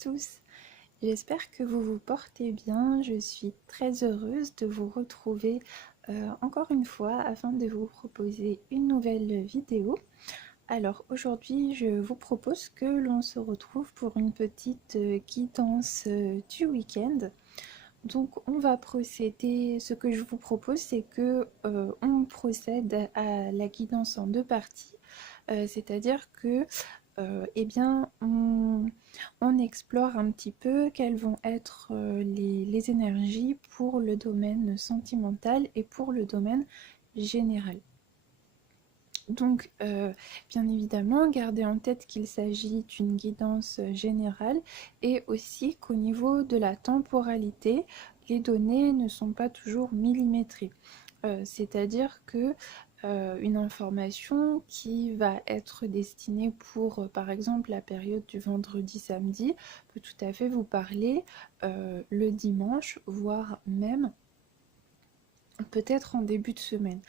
tous, j'espère que vous vous portez bien. Je suis très heureuse de vous retrouver encore une fois afin de vous proposer une nouvelle vidéo. Alors aujourd'hui je vous propose que l'on se retrouve pour une petite guidance du week-end. Donc on va procéder, ce que je vous propose c'est que on procède à la guidance en deux parties. C'est-à-dire que eh bien, on explore un petit peu quelles vont être les énergies pour le domaine sentimental et pour le domaine général. Donc, bien évidemment, gardez en tête qu'il s'agit d'une guidance générale et aussi qu'au niveau de la temporalité, les données ne sont pas toujours millimétrées. C'est-à-dire que une information qui va être destinée pour, par exemple, la période du vendredi-samedi peut tout à fait vous parler le dimanche, voire même peut-être en début de semaine.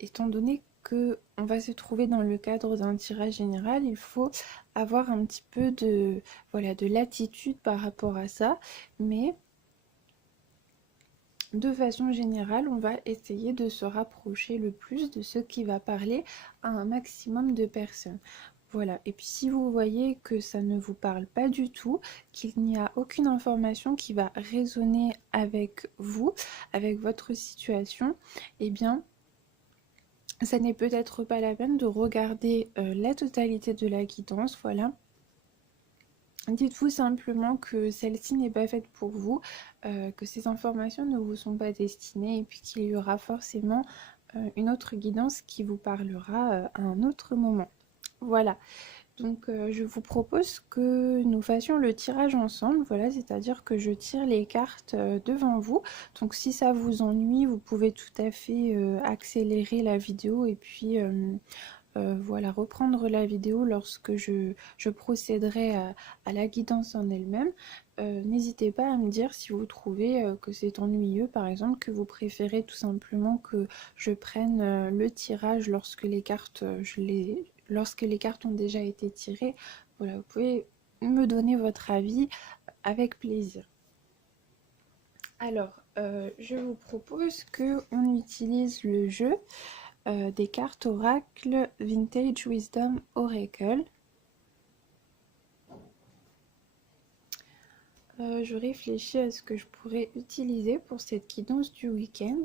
Étant donné que on va se trouver dans le cadre d'un tirage général, il faut avoir un petit peu de, voilà, de latitude par rapport à ça, mais de façon générale, on va essayer de se rapprocher le plus de ce qui va parler à un maximum de personnes. Voilà, et puis si vous voyez que ça ne vous parle pas du tout, qu'il n'y a aucune information qui va résonner avec vous, avec votre situation, eh bien, ça n'est peut-être pas la peine de regarder la totalité de la guidance, voilà. Dites-vous simplement que celle-ci n'est pas faite pour vous, que ces informations ne vous sont pas destinées et puis qu'il y aura forcément une autre guidance qui vous parlera à un autre moment. Voilà, donc je vous propose que nous fassions le tirage ensemble, voilà, c'est-à-dire que je tire les cartes devant vous. Donc si ça vous ennuie, vous pouvez tout à fait accélérer la vidéo et puis voilà, reprendre la vidéo lorsque je procéderai à la guidance en elle-même. N'hésitez pas à me dire si vous trouvez que c'est ennuyeux, par exemple, que vous préférez tout simplement que je prenne le tirage lorsque les cartes, lorsque les cartes ont déjà été tirées. Voilà, vous pouvez me donner votre avis avec plaisir. Alors, je vous propose qu'on utilise le jeu des cartes Oracle Vintage Wisdom Oracle. Je réfléchis à ce que je pourrais utiliser pour cette guidance du week-end.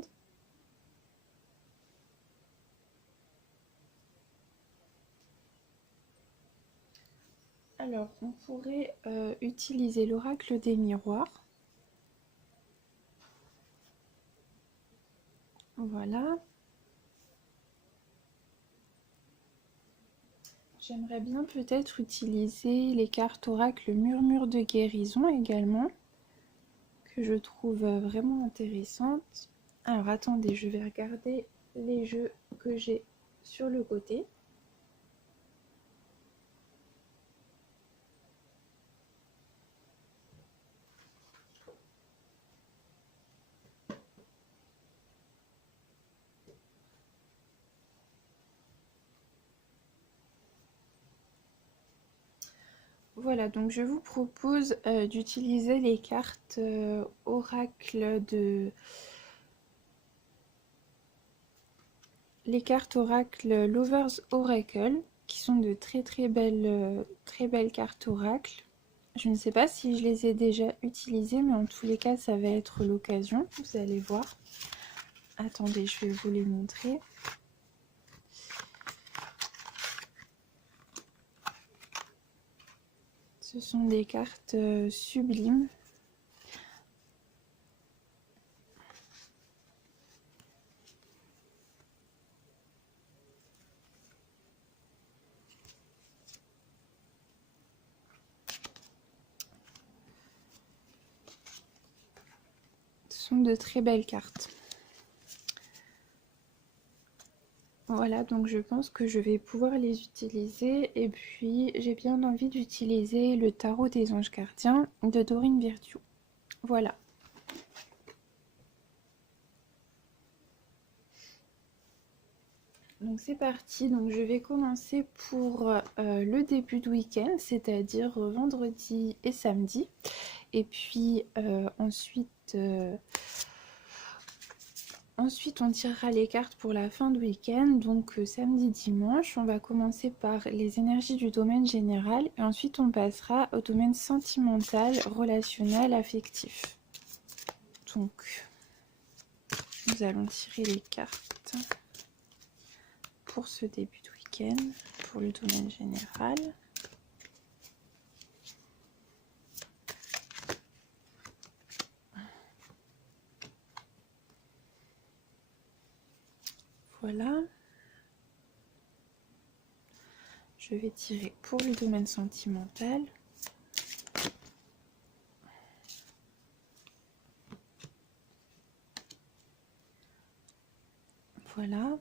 Alors, on pourrait utiliser l'oracle des miroirs. Voilà. J'aimerais bien peut-être utiliser les cartes oracle murmure de guérison également, que je trouve vraiment intéressantes. Alors attendez, je vais regarder les jeux que j'ai sur le côté. Voilà, donc je vous propose d'utiliser les cartes oracle de... Les cartes oracle Lovers Oracle, qui sont de très belles cartes oracle. Je ne sais pas si je les ai déjà utilisées, mais en tous les cas, ça va être l'occasion, vous allez voir. Attendez, je vais vous les montrer. Ce sont des cartes sublimes. Ce sont de très belles cartes. Voilà, donc je pense que je vais pouvoir les utiliser. Et puis, j'ai bien envie d'utiliser le tarot des anges gardiens de Dorine Virtue. Voilà. Donc c'est parti, donc je vais commencer pour le début de week-end, c'est-à-dire vendredi et samedi. Et puis ensuite on tirera les cartes pour la fin de week-end, donc samedi, dimanche. On va commencer par les énergies du domaine général et ensuite on passera au domaine sentimental, relationnel, affectif. Donc nous allons tirer les cartes pour ce début de week-end, pour le domaine général. Voilà. Je vais tirer pour le domaine sentimental. Voilà.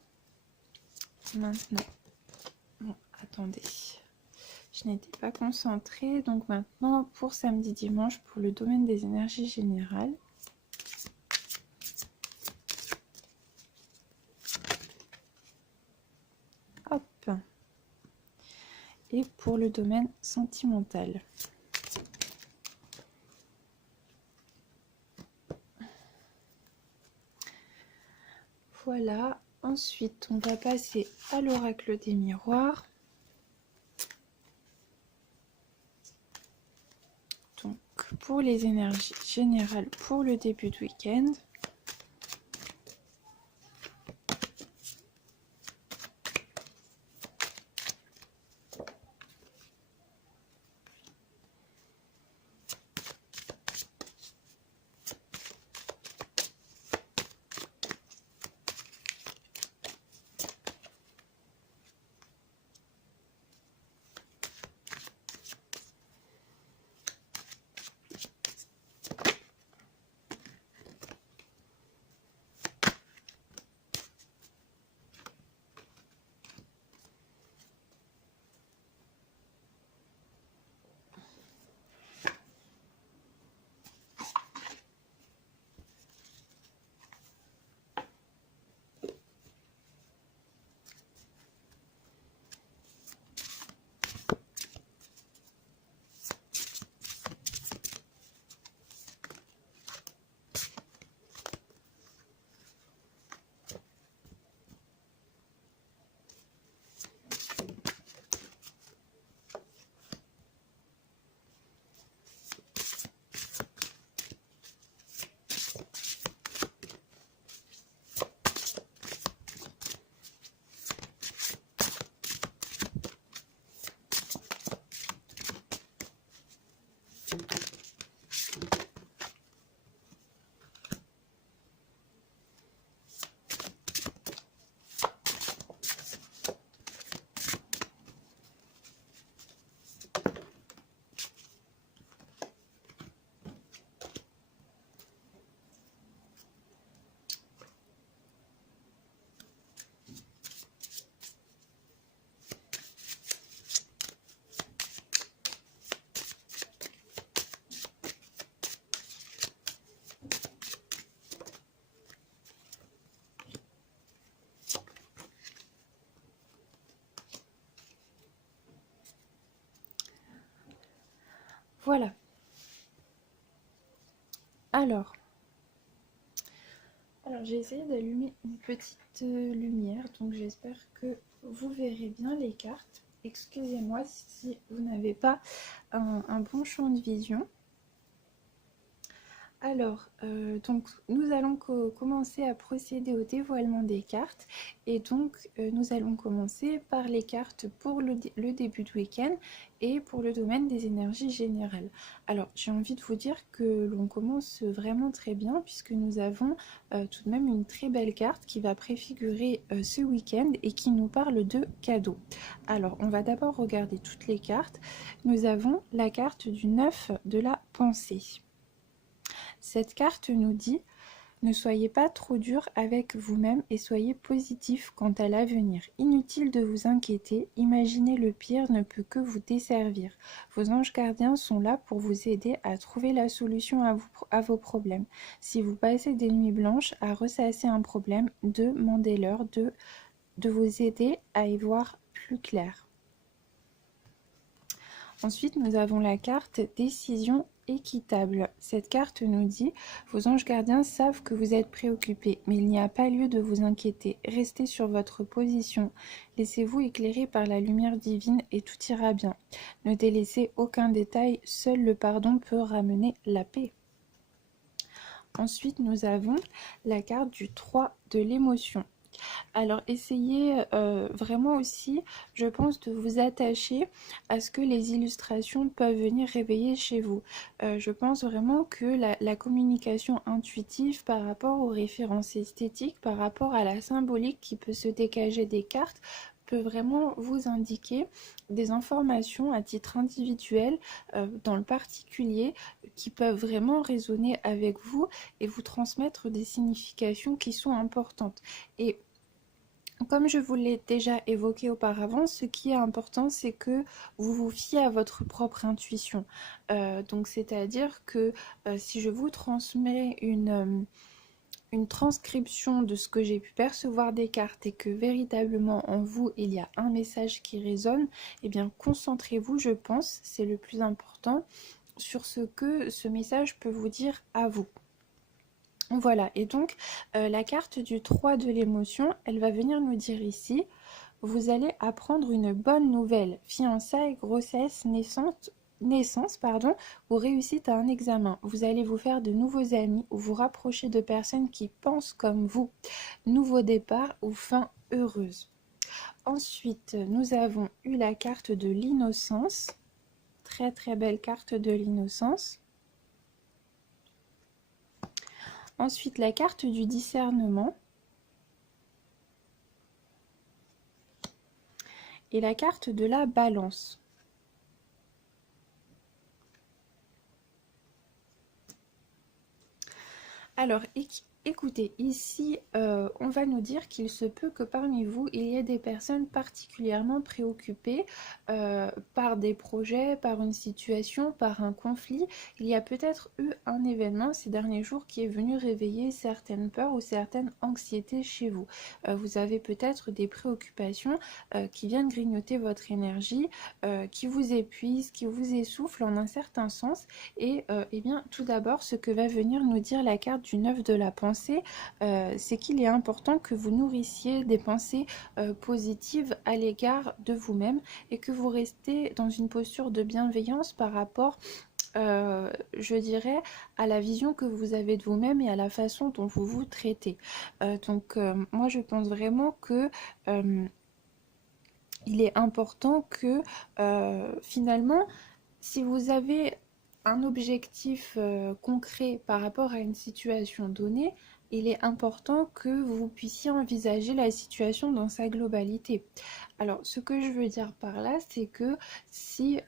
Maintenant, bon, attendez. Je n'étais pas concentrée, donc maintenant pour samedi dimanche pour le domaine des énergies générales. Hop. Et pour le domaine sentimental. Voilà. Ensuite, on va passer à l'oracle des miroirs. Donc, pour les énergies générales pour le début de week-end. Voilà. Alors j'ai essayé d'allumer une petite lumière, donc j'espère que vous verrez bien les cartes. Excusez-moi si vous n'avez pas un bon champ de vision. Alors, donc nous allons commencer à procéder au dévoilement des cartes et donc nous allons commencer par les cartes pour le début de week-end et pour le domaine des énergies générales. Alors, j'ai envie de vous dire que l'on commence vraiment très bien puisque nous avons tout de même une très belle carte qui va préfigurer ce week-end et qui nous parle de cadeaux. Alors, on va d'abord regarder toutes les cartes. Nous avons la carte du 9 de la pensée. Cette carte nous dit « Ne soyez pas trop dur avec vous-même et soyez positif quant à l'avenir. Inutile de vous inquiéter, imaginer le pire ne peut que vous desservir. Vos anges gardiens sont là pour vous aider à trouver la solution à vos problèmes. Si vous passez des nuits blanches à ressasser un problème, demandez-leur de de vous aider à y voir plus clair. Ensuite, nous avons la carte décision équitable. Cette carte nous dit: vos anges gardiens savent que vous êtes préoccupés, mais il n'y a pas lieu de vous inquiéter. Restez sur votre position. Laissez-vous éclairer par la lumière divine et tout ira bien. Ne délaissez aucun détail. Seul le pardon peut ramener la paix. Ensuite, nous avons la carte du 3 de l'émotion. Alors essayez vraiment aussi, je pense, de vous attacher à ce que les illustrations peuvent venir réveiller chez vous. Je pense vraiment que la communication intuitive par rapport aux références esthétiques, par rapport à la symbolique qui peut se dégager des cartes, peut vraiment vous indiquer des informations à titre individuel, dans le particulier, qui peuvent vraiment résonner avec vous et vous transmettre des significations qui sont importantes. Et comme je vous l'ai déjà évoqué auparavant, ce qui est important, c'est que vous vous fiez à votre propre intuition. Donc, c'est-à-dire que si je vous transmets une transcription de ce que j'ai pu percevoir des cartes et que véritablement en vous, il y a un message qui résonne, eh bien, concentrez-vous, je pense, c'est le plus important, sur ce que ce message peut vous dire à vous. Voilà, et donc la carte du 3 de l'émotion, elle va venir nous dire ici: vous allez apprendre une bonne nouvelle, fiançailles, grossesse, naissance, ou réussite à un examen. Vous allez vous faire de nouveaux amis ou vous rapprocher de personnes qui pensent comme vous. Nouveau départ ou fin heureuse. Ensuite, nous avons eu la carte de l'innocence. Très très belle carte de l'innocence. Ensuite, la carte du discernement. Et la carte de la balance. Alors, écoutez, ici, on va nous dire qu'il se peut que parmi vous, il y ait des personnes particulièrement préoccupées par des projets, par une situation, par un conflit. Il y a peut-être eu un événement ces derniers jours qui est venu réveiller certaines peurs ou certaines anxiétés chez vous. Vous avez peut-être des préoccupations qui viennent grignoter votre énergie, qui vous épuisent, qui vous essoufflent en un certain sens. Et eh bien, tout d'abord, ce que va venir nous dire la carte du 9 de la pensée, c'est qu'il est important que vous nourrissiez des pensées positives à l'égard de vous-même et que vous restez dans une posture de bienveillance par rapport, je dirais, à la vision que vous avez de vous-même et à la façon dont vous vous traitez. Moi, je pense vraiment que il est important que finalement, si vous avez un objectif concret par rapport à une situation donnée, il est important que vous puissiez envisager la situation dans sa globalité. Alors, ce que je veux dire par là, c'est que si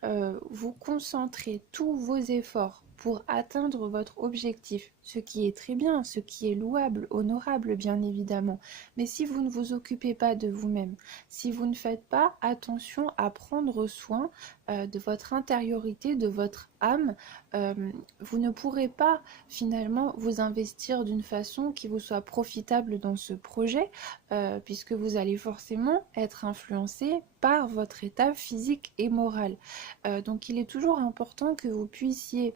vous concentrez tous vos efforts pour atteindre votre objectif, ce qui est très bien, ce qui est louable, honorable bien évidemment, mais si vous ne vous occupez pas de vous-même, si vous ne faites pas attention à prendre soin de votre intériorité, de votre âme, vous ne pourrez pas finalement vous investir d'une façon qui vous soit profitable dans ce projet, puisque vous allez forcément être influencé par votre état physique et moral. Donc il est toujours important que vous puissiez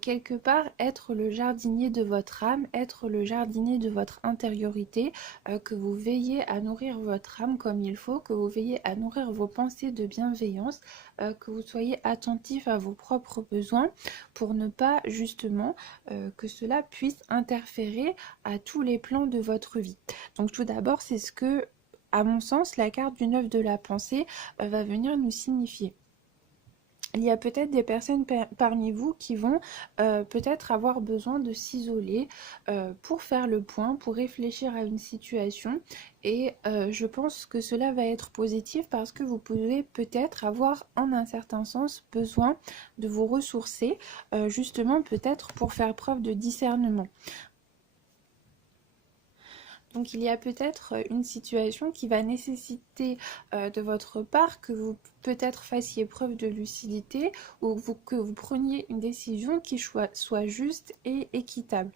quelque part être le jardinier de votre âme, être le jardinier de votre intériorité, que vous veillez à nourrir votre âme comme il faut, que vous veillez à nourrir vos pensées de bienveillance, que vous soyez attentif à vos propres besoins pour ne pas justement que cela puisse interférer à tous les plans de votre vie. Donc tout d'abord, c'est ce que, à mon sens, la carte du 9 de la pensée va venir nous signifier. Il y a peut-être des personnes parmi vous qui vont peut-être avoir besoin de s'isoler pour faire le point, pour réfléchir à une situation. Et je pense que cela va être positif parce que vous pouvez peut-être avoir en un certain sens besoin de vous ressourcer, justement peut-être pour faire preuve de discernement. Donc il y a peut-être une situation qui va nécessiter de votre part que vous peut-être fassiez preuve de lucidité ou que vous preniez une décision qui soit juste et équitable.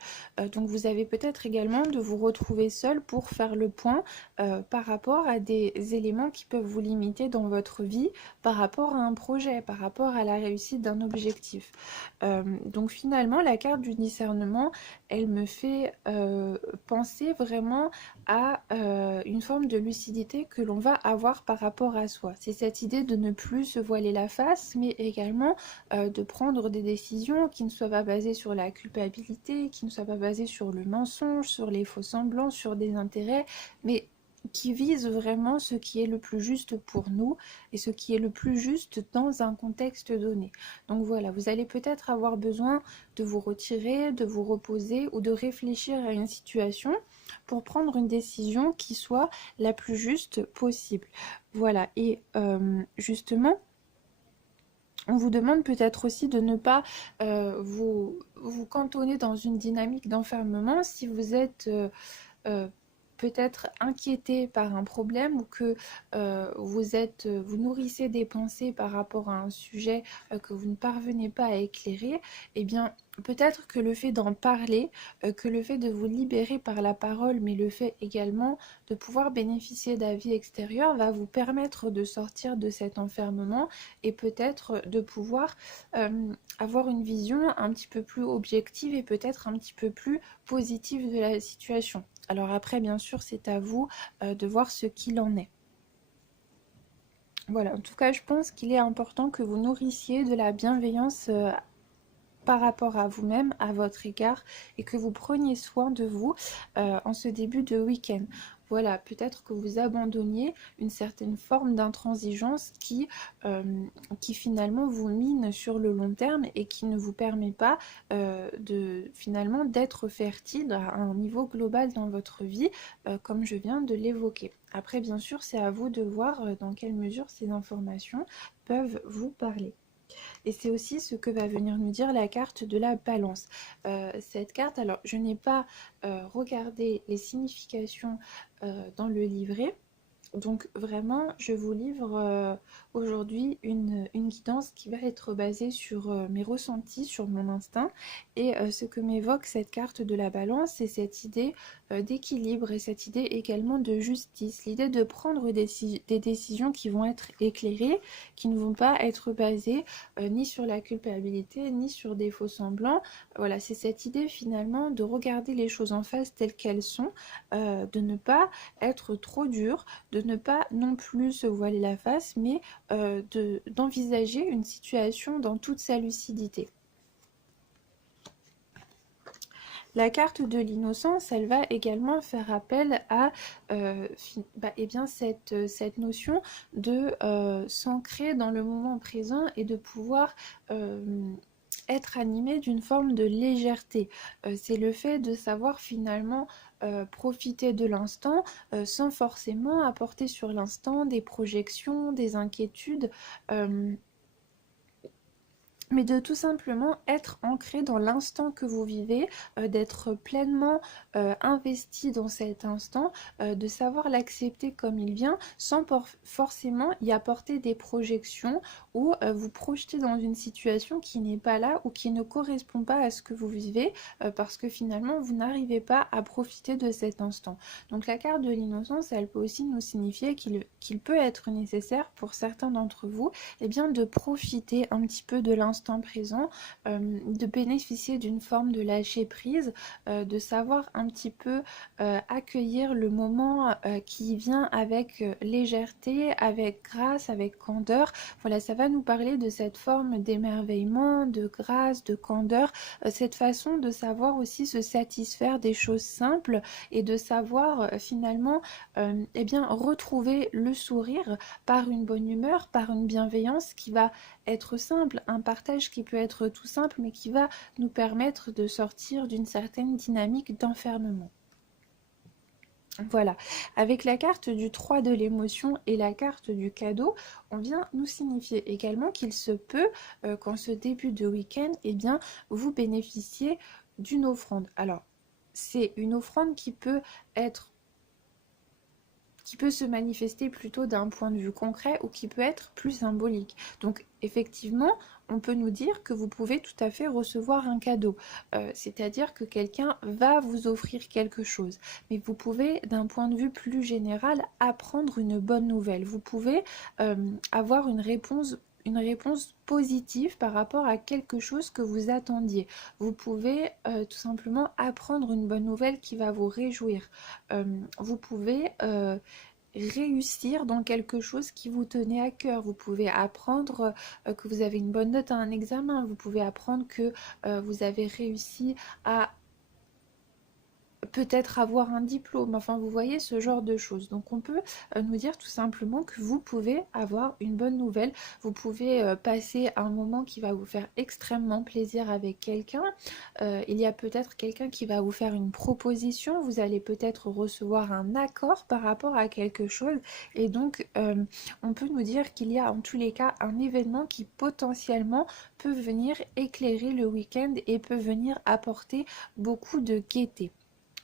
Donc vous avez peut-être également de vous retrouver seul pour faire le point par rapport à des éléments qui peuvent vous limiter dans votre vie, par rapport à un projet, par rapport à la réussite d'un objectif. Donc finalement, la carte du discernement, elle me fait penser vraiment à une forme de lucidité que l'on va avoir par rapport à soi. C'est cette idée de ne plus se voiler la face, mais également de prendre des décisions qui ne soient pas basées sur la culpabilité, qui ne soient pas basées sur le mensonge, sur les faux semblants, sur des intérêts, mais qui visent vraiment ce qui est le plus juste pour nous et ce qui est le plus juste dans un contexte donné. Donc voilà, vous allez peut-être avoir besoin de vous retirer, de vous reposer ou de réfléchir à une situation pour prendre une décision qui soit la plus juste possible. Voilà, et justement, on vous demande peut-être aussi de ne pas vous cantonner dans une dynamique d'enfermement si vous êtes euh, peut-être inquiété par un problème ou que vous nourrissez des pensées par rapport à un sujet que vous ne parvenez pas à éclairer, eh bien peut-être que le fait d'en parler, que le fait de vous libérer par la parole, mais le fait également de pouvoir bénéficier d'avis extérieurs va vous permettre de sortir de cet enfermement et peut-être de pouvoir avoir une vision un petit peu plus objective et peut-être un petit peu plus positive de la situation. Alors après, bien sûr, c'est à vous de voir ce qu'il en est. Voilà, en tout cas, je pense qu'il est important que vous nourrissiez de la bienveillance par rapport à vous-même, à votre égard, et que vous preniez soin de vous en ce début de week-end. Voilà, peut-être que vous abandonniez une certaine forme d'intransigeance qui finalement vous mine sur le long terme et qui ne vous permet pas finalement d'être fertile à un niveau global dans votre vie, comme je viens de l'évoquer. Après, bien sûr, c'est à vous de voir dans quelle mesure ces informations peuvent vous parler. Et c'est aussi ce que va venir nous dire la carte de la balance. Cette carte, alors je n'ai pas regardé les significations dans le livret. Donc vraiment, je vous livre aujourd'hui une guidance qui va être basée sur mes ressentis, sur mon instinct. Et ce que m'évoque cette carte de la balance, c'est cette idée d'équilibre et cette idée également de justice. L'idée de prendre des décisions qui vont être éclairées, qui ne vont pas être basées ni sur la culpabilité, ni sur des faux semblants. Voilà, c'est cette idée finalement de regarder les choses en face telles qu'elles sont, de ne pas être trop dur, de ne pas non plus se voiler la face, mais d'envisager une situation dans toute sa lucidité. La carte de l'innocence, elle va également faire appel à eh bien cette notion de s'ancrer dans le moment présent et de pouvoir être animé d'une forme de légèreté. C'est le fait de savoir finalement profiter de l'instant sans forcément apporter sur l'instant des projections, des inquiétudes. Mais de tout simplement être ancré dans l'instant que vous vivez, d'être pleinement investi dans cet instant, de savoir l'accepter comme il vient, sans forcément y apporter des projections ou vous projeter dans une situation qui n'est pas là ou qui ne correspond pas à ce que vous vivez, parce que finalement vous n'arrivez pas à profiter de cet instant. Donc la carte de l'innocence, elle peut aussi nous signifier qu'il peut être nécessaire pour certains d'entre vous, eh bien, de profiter un petit peu de l'instant présent, de bénéficier d'une forme de lâcher prise, de savoir un petit peu accueillir le moment qui vient avec légèreté, avec grâce, avec candeur. Voilà, ça va nous parler de cette forme d'émerveillement, de grâce, de candeur, cette façon de savoir aussi se satisfaire des choses simples et de savoir finalement eh bien, retrouver le sourire par une bonne humeur, par une bienveillance qui va être simple, un partage qui peut être tout simple mais qui va nous permettre de sortir d'une certaine dynamique d'enfermement. Voilà, avec la carte du 3 de l'émotion et la carte du cadeau, on vient nous signifier également qu'il se peut qu'en ce début de week-end, eh bien, vous bénéficiez d'une offrande. Alors, c'est une offrande qui peut être qui peut se manifester plutôt d'un point de vue concret ou qui peut être plus symbolique. Donc effectivement, on peut nous dire que vous pouvez tout à fait recevoir un cadeau, c'est-à-dire que quelqu'un va vous offrir quelque chose. Mais vous pouvez, d'un point de vue plus général, apprendre une bonne nouvelle. Vous pouvez avoir une réponse positive par rapport à quelque chose que vous attendiez. Vous pouvez tout simplement apprendre une bonne nouvelle qui va vous réjouir. Vous pouvez réussir dans quelque chose qui vous tenait à cœur. Vous pouvez apprendre que vous avez une bonne note à un examen. Vous pouvez apprendre que vous avez réussi à peut-être avoir un diplôme, enfin vous voyez ce genre de choses. Donc on peut nous dire tout simplement que vous pouvez avoir une bonne nouvelle, vous pouvez passer un moment qui va vous faire extrêmement plaisir avec quelqu'un. Il y a peut-être quelqu'un qui va vous faire une proposition, vous allez peut-être recevoir un accord par rapport à quelque chose, et donc on peut nous dire qu'il y a en tous les cas un événement qui potentiellement peut venir éclairer le week-end et peut venir apporter beaucoup de gaieté.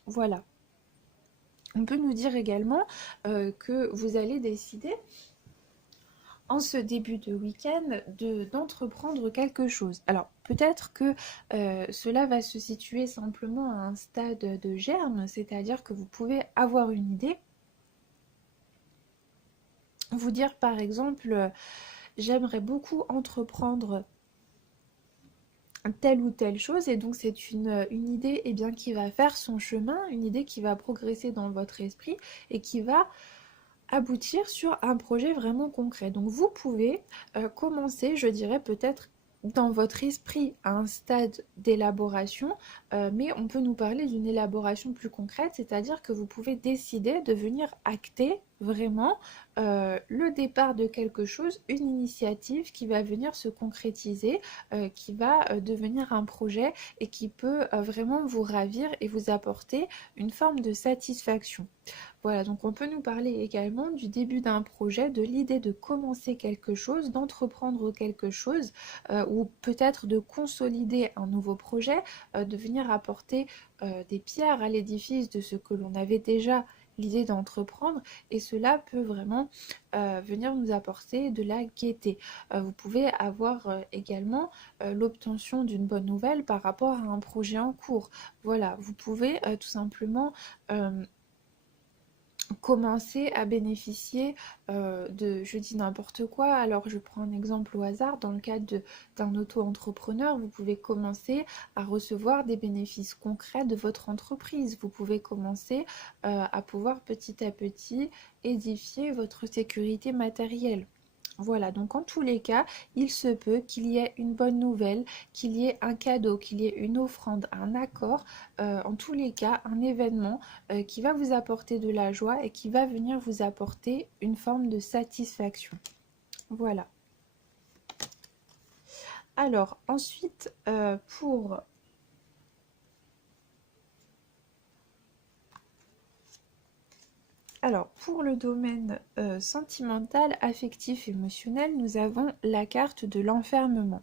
Voilà. On peut nous dire également que vous allez décider en ce début de week-end d'entreprendre quelque chose. Alors peut-être que cela va se situer simplement à un stade de germe, c'est-à-dire que vous pouvez avoir une idée, vous dire par exemple j'aimerais beaucoup entreprendre telle ou telle chose, et donc c'est une idée bien, qui va faire son chemin, une idée qui va progresser dans votre esprit et qui va aboutir sur un projet vraiment concret. Donc vous pouvez commencer, je dirais peut-être dans votre esprit à un stade d'élaboration, mais on peut nous parler d'une élaboration plus concrète, c'est-à-dire que vous pouvez décider de venir acter vraiment le départ de quelque chose, une initiative qui va venir se concrétiser, qui va devenir un projet et qui peut vraiment vous ravir et vous apporter une forme de satisfaction. Voilà, donc on peut nous parler également du début d'un projet, de l'idée de commencer quelque chose, d'entreprendre quelque chose, ou peut-être de consolider un nouveau projet, de venir apporter des pierres à l'édifice de ce que l'on avait déjà l'idée d'entreprendre, et cela peut vraiment venir nous apporter de la gaieté. Vous pouvez avoir également l'obtention d'une bonne nouvelle par rapport à un projet en cours. Voilà, vous pouvez tout simplement commencer à bénéficier je dis n'importe quoi, alors je prends un exemple au hasard, dans le cadre d'un auto-entrepreneur, vous pouvez commencer à recevoir des bénéfices concrets de votre entreprise, vous pouvez commencer à pouvoir petit à petit édifier votre sécurité matérielle. Voilà, donc en tous les cas, il se peut qu'il y ait une bonne nouvelle, qu'il y ait un cadeau, qu'il y ait une offrande, un accord, en tous les cas, un événement qui va vous apporter de la joie et qui va venir vous apporter une forme de satisfaction. Voilà. Alors, ensuite, pour le domaine sentimental, affectif, émotionnel, nous avons la carte de l'enfermement.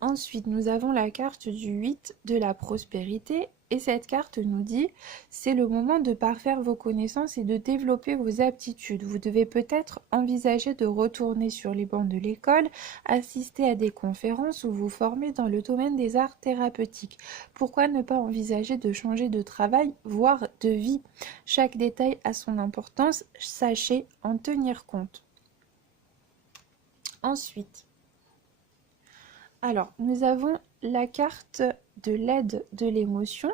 Ensuite, nous avons la carte du 8 de la prospérité, et cette carte nous dit « C'est le moment de parfaire vos connaissances et de développer vos aptitudes. Vous devez peut-être envisager de retourner sur les bancs de l'école, assister à des conférences ou vous former dans le domaine des arts thérapeutiques. Pourquoi ne pas envisager de changer de travail, voire de vie? Chaque détail a son importance, sachez en tenir compte. » Ensuite, alors, nous avons la carte de l'aide de l'émotion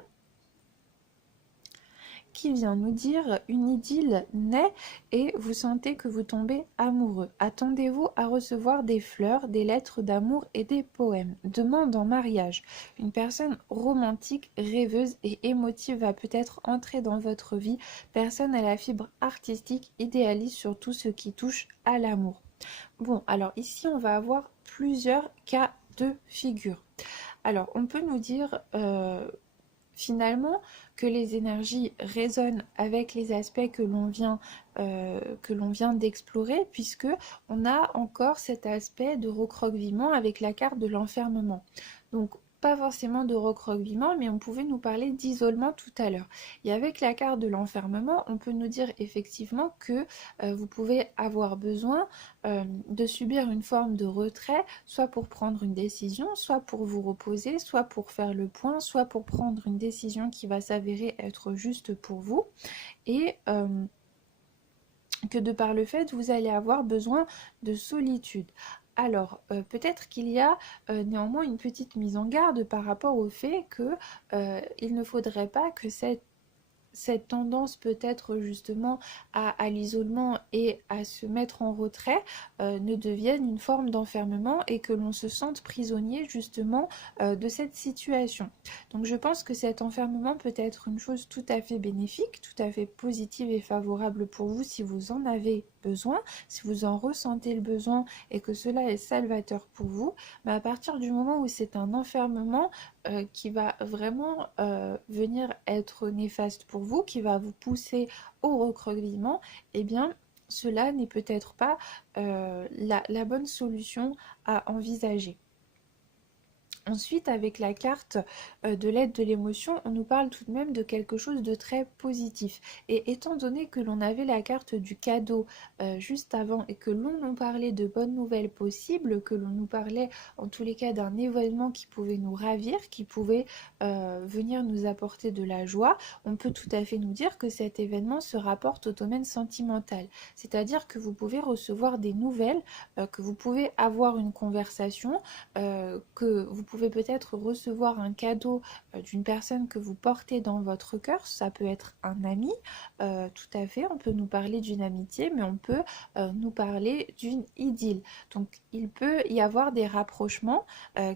qui vient nous dire une idylle naît et vous sentez que vous tombez amoureux. Attendez-vous à recevoir des fleurs, des lettres d'amour et des poèmes. Demande en mariage. Une personne romantique, rêveuse et émotive va peut-être entrer dans votre vie. Personne à la fibre artistique idéalise sur tout ce qui touche à l'amour. Bon, alors ici on va avoir plusieurs cas de figure. Alors on peut nous dire finalement que les énergies résonnent avec les aspects que l'on vient d'explorer, puisque on a encore cet aspect de recroquevillement avec la carte de l'enfermement. Donc pas forcément de recroquevillement, mais on pouvait nous parler d'isolement tout à l'heure. Et avec la carte de l'enfermement, on peut nous dire effectivement que vous pouvez avoir besoin de subir une forme de retrait, soit pour prendre une décision, soit pour vous reposer, soit pour faire le point, soit pour prendre une décision qui va s'avérer être juste pour vous. Et que de par le fait, vous allez avoir besoin de solitude. Alors, peut-être qu'il y a néanmoins une petite mise en garde par rapport au fait que il ne faudrait pas que cette tendance peut-être justement à l'isolement et à se mettre en retrait ne devienne une forme d'enfermement et que l'on se sente prisonnier justement de cette situation. Donc je pense que cet enfermement peut être une chose tout à fait bénéfique, tout à fait positive et favorable pour vous si vous en avez besoin, si vous en ressentez le besoin et que cela est salvateur pour vous. Mais à partir du moment où c'est un enfermement qui va vraiment venir être néfaste pour vous, qui va vous pousser au recroquevillement, eh bien cela n'est peut-être pas la bonne solution à envisager. Ensuite, avec la carte de l'aide de l'émotion, on nous parle tout de même de quelque chose de très positif. Et étant donné que l'on avait la carte du cadeau juste avant et que l'on nous parlait de bonnes nouvelles possibles, que l'on nous parlait en tous les cas d'un événement qui pouvait nous ravir, qui pouvait venir nous apporter de la joie, on peut tout à fait nous dire que cet événement se rapporte au domaine sentimental. C'est-à-dire que vous pouvez recevoir des nouvelles, que vous pouvez avoir une conversation, que vous pouvez peut-être recevoir un cadeau d'une personne que vous portez dans votre cœur. Ça peut être un ami, tout à fait. On peut nous parler d'une amitié, mais on peut nous parler d'une idylle. Donc il peut y avoir des rapprochements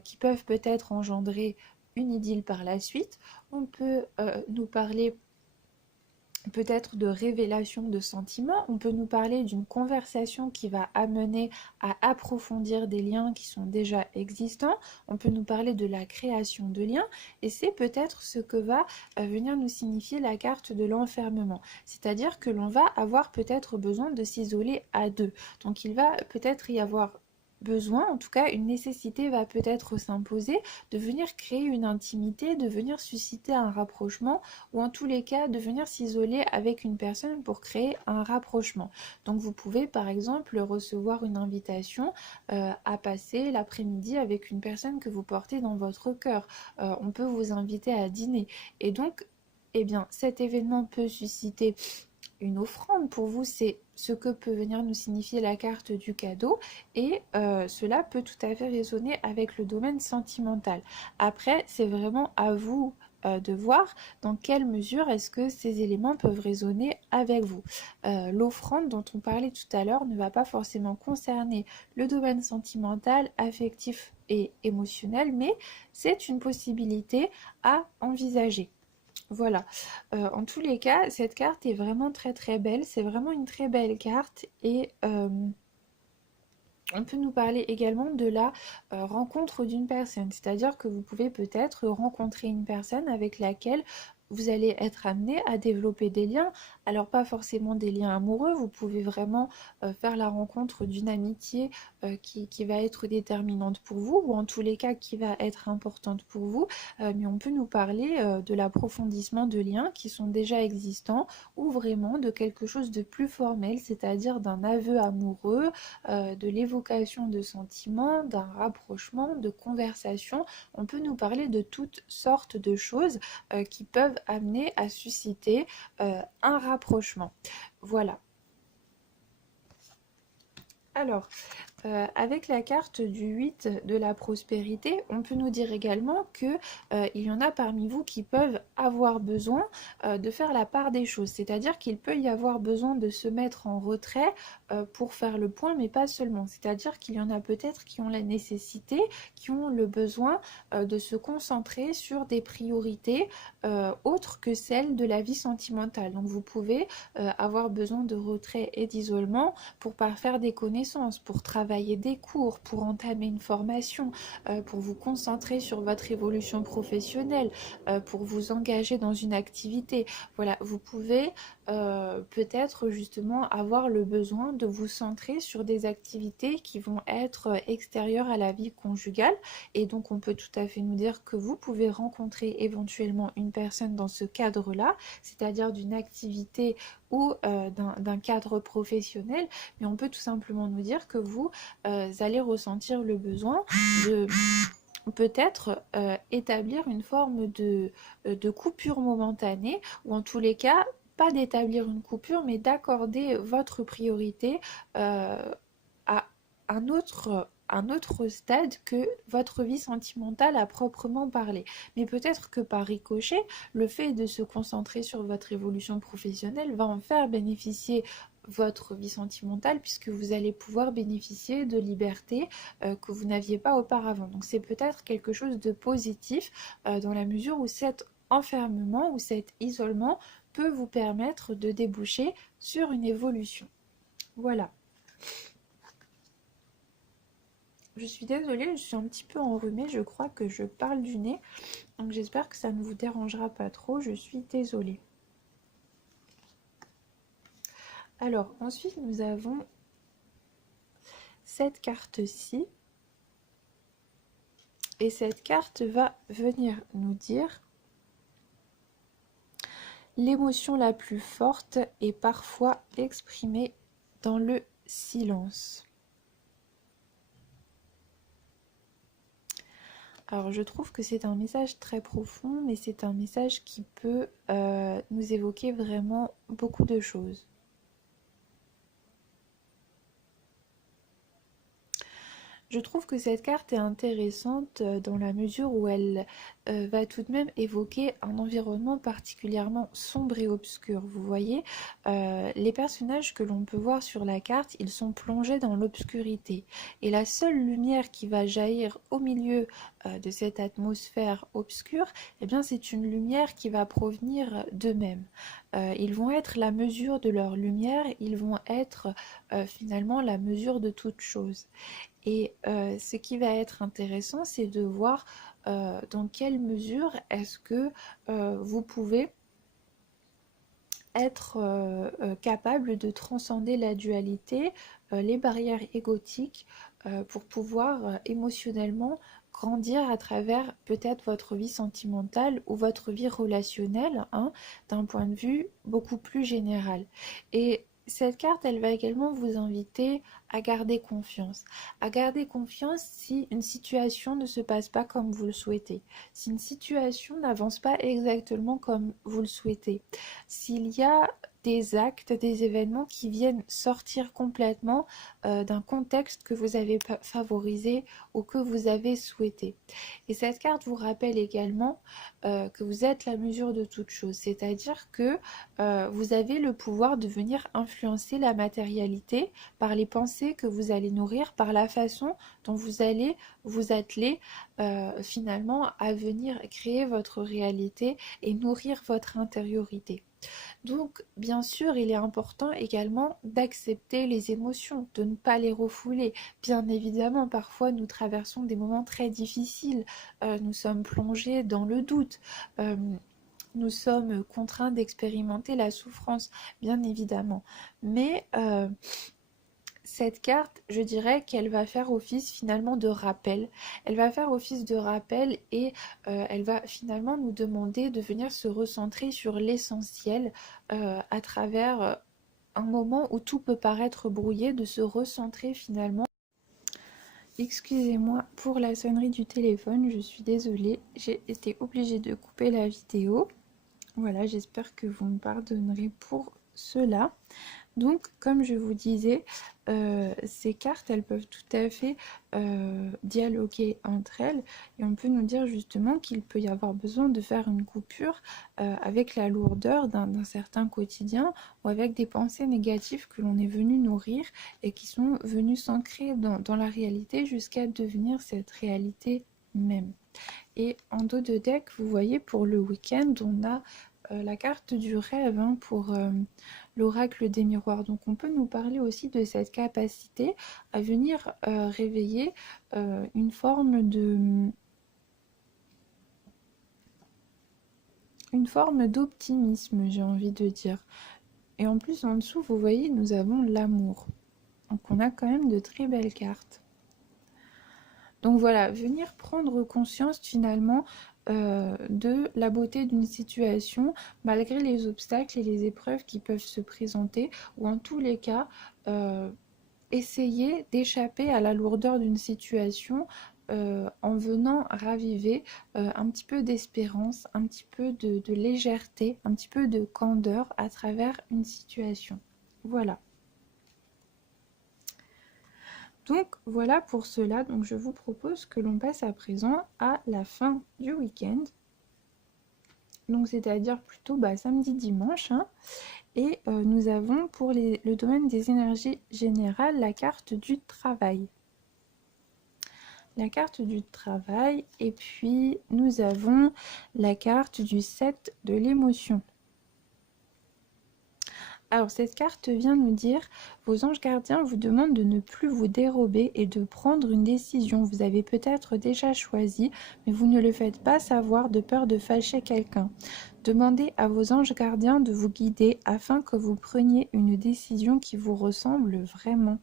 qui peuvent peut-être engendrer une idylle par la suite. On peut nous parler peut-être de révélation de sentiments, on peut nous parler d'une conversation qui va amener à approfondir des liens qui sont déjà existants, on peut nous parler de la création de liens, et c'est peut-être ce que va venir nous signifier la carte de l'enfermement, c'est-à-dire que l'on va avoir peut-être besoin de s'isoler à deux, donc il va peut-être y avoir besoin, en tout cas une nécessité va peut-être s'imposer de venir créer une intimité, de venir susciter un rapprochement ou en tous les cas de venir s'isoler avec une personne pour créer un rapprochement. Donc vous pouvez par exemple recevoir une invitation à passer l'après-midi avec une personne que vous portez dans votre cœur. On peut vous inviter à dîner et donc eh bien cet événement peut susciter une offrande. Pour vous, c'est ce que peut venir nous signifier la carte du cadeau et cela peut tout à fait résonner avec le domaine sentimental. Après, c'est vraiment à vous de voir dans quelle mesure est-ce que ces éléments peuvent résonner avec vous. L'offrande dont on parlait tout à l'heure ne va pas forcément concerner le domaine sentimental, affectif et émotionnel, mais c'est une possibilité à envisager. Voilà, en tous les cas, cette carte est vraiment très très belle, c'est vraiment une très belle carte et on peut nous parler également de la rencontre d'une personne, c'est-à-dire que vous pouvez peut-être rencontrer une personne avec laquelle vous allez être amené à développer des liens, alors pas forcément des liens amoureux, vous pouvez vraiment faire la rencontre d'une amitié qui va être déterminante pour vous, ou en tous les cas qui va être importante pour vous, mais on peut nous parler de l'approfondissement de liens qui sont déjà existants, ou vraiment de quelque chose de plus formel, c'est-à-dire d'un aveu amoureux, de l'évocation de sentiments, d'un rapprochement, de conversation. On peut nous parler de toutes sortes de choses qui peuvent amener à susciter un rapprochement. Voilà. Alors, avec la carte du 8 de la prospérité, on peut nous dire également que il y en a parmi vous qui peuvent avoir besoin de faire la part des choses, c'est-à-dire qu'il peut y avoir besoin de se mettre en retrait pour faire le point, mais pas seulement, c'est-à-dire qu'il y en a peut-être qui ont la nécessité, qui ont le besoin de se concentrer sur des priorités autres que celles de la vie sentimentale. Donc vous pouvez avoir besoin de retrait et d'isolement pour faire des connaissances, pour travailler travailler des cours, pour entamer une formation, pour vous concentrer sur votre évolution professionnelle, pour vous engager dans une activité. Voilà, vous pouvez peut-être justement avoir le besoin de vous centrer sur des activités qui vont être extérieures à la vie conjugale, et donc on peut tout à fait nous dire que vous pouvez rencontrer éventuellement une personne dans ce cadre-là, c'est-à-dire d'une activité ou d'un cadre professionnel, mais on peut tout simplement nous dire que vous allez ressentir le besoin de peut-être établir une forme de coupure momentanée, ou en tous les cas, pas d'établir une coupure, mais d'accorder votre priorité à un autre stade que votre vie sentimentale à proprement parler. Mais peut-être que par ricochet, le fait de se concentrer sur votre évolution professionnelle va en faire bénéficier votre vie sentimentale, puisque vous allez pouvoir bénéficier de libertés que vous n'aviez pas auparavant. Donc c'est peut-être quelque chose de positif dans la mesure où cet enfermement ou cet isolement peut vous permettre de déboucher sur une évolution. Voilà. Je suis désolée, je suis un petit peu enrhumée, je crois que je parle du nez, donc j'espère que ça ne vous dérangera pas trop, je suis désolée. Alors ensuite nous avons cette carte-ci, et cette carte va venir nous dire: l'émotion la plus forte est parfois exprimée dans le silence. Alors je trouve que c'est un message très profond, mais c'est un message qui peut nous évoquer vraiment beaucoup de choses. Je trouve que cette carte est intéressante dans la mesure où elle va tout de même évoquer un environnement particulièrement sombre et obscur. Vous voyez, les personnages que l'on peut voir sur la carte, ils sont plongés dans l'obscurité. Et la seule lumière qui va jaillir au milieu de cette atmosphère obscure, eh bien, c'est une lumière qui va provenir d'eux-mêmes. Ils vont être la mesure de leur lumière, ils vont être finalement la mesure de toute chose. Et ce qui va être intéressant, c'est de voir dans quelle mesure est-ce que vous pouvez être capable de transcender la dualité, les barrières égotiques, pour pouvoir émotionnellement grandir à travers peut-être votre vie sentimentale ou votre vie relationnelle, hein, d'un point de vue beaucoup plus général. Et cette carte, elle va également vous inviter à garder confiance. À garder confiance si une situation ne se passe pas comme vous le souhaitez. Si une situation n'avance pas exactement comme vous le souhaitez. S'il y a des actes, des événements qui viennent sortir complètement d'un contexte que vous avez favorisé ou que vous avez souhaité. Et cette carte vous rappelle également que vous êtes la mesure de toute chose, c'est-à-dire que vous avez le pouvoir de venir influencer la matérialité par les pensées que vous allez nourrir, par la façon dont vous allez vous atteler finalement à venir créer votre réalité et nourrir votre intériorité. Donc, bien sûr, il est important également d'accepter les émotions, de ne pas les refouler. Bien évidemment, parfois, nous traversons des moments très difficiles. Nous sommes plongés dans le doute. Nous sommes contraints d'expérimenter la souffrance, bien évidemment. Mais cette carte, je dirais qu'elle va faire office finalement de rappel. Elle va faire office de rappel et elle va finalement nous demander de venir se recentrer sur l'essentiel à travers un moment où tout peut paraître brouillé, de se recentrer finalement. Excusez-moi pour la sonnerie du téléphone, je suis désolée, j'ai été obligée de couper la vidéo. Voilà, j'espère que vous me pardonnerez pour cela. Donc, comme je vous disais, ces cartes, elles peuvent tout à fait dialoguer entre elles, et on peut nous dire justement qu'il peut y avoir besoin de faire une coupure avec la lourdeur d'un certain quotidien, ou avec des pensées négatives que l'on est venu nourrir et qui sont venues s'ancrer dans la réalité jusqu'à devenir cette réalité même. Et en dos de deck, vous voyez, pour le week-end, on a la carte du rêve hein, pour l'oracle des miroirs. Donc on peut nous parler aussi de cette capacité à venir réveiller une forme d'optimisme, j'ai envie de dire. Et en plus, en dessous, vous voyez, nous avons l'amour. Donc on a quand même de très belles cartes. Donc voilà, venir prendre conscience finalement de la beauté d'une situation malgré les obstacles et les épreuves qui peuvent se présenter, ou en tous les cas, essayer d'échapper à la lourdeur d'une situation en venant raviver un petit peu d'espérance, un petit peu de légèreté, un petit peu de candeur à travers une situation. Voilà. Donc voilà pour cela, donc je vous propose que l'on passe à présent à la fin du week-end. Donc c'est-à-dire plutôt samedi, dimanche. Hein. Et nous avons pour le domaine des énergies générales la carte du travail. La carte du travail et puis nous avons la carte du 7 de l'émotion. Alors cette carte vient nous dire, vos anges gardiens vous demandent de ne plus vous dérober et de prendre une décision. Vous avez peut-être déjà choisi, mais vous ne le faites pas savoir de peur de fâcher quelqu'un. Demandez à vos anges gardiens de vous guider afin que vous preniez une décision qui vous ressemble vraiment.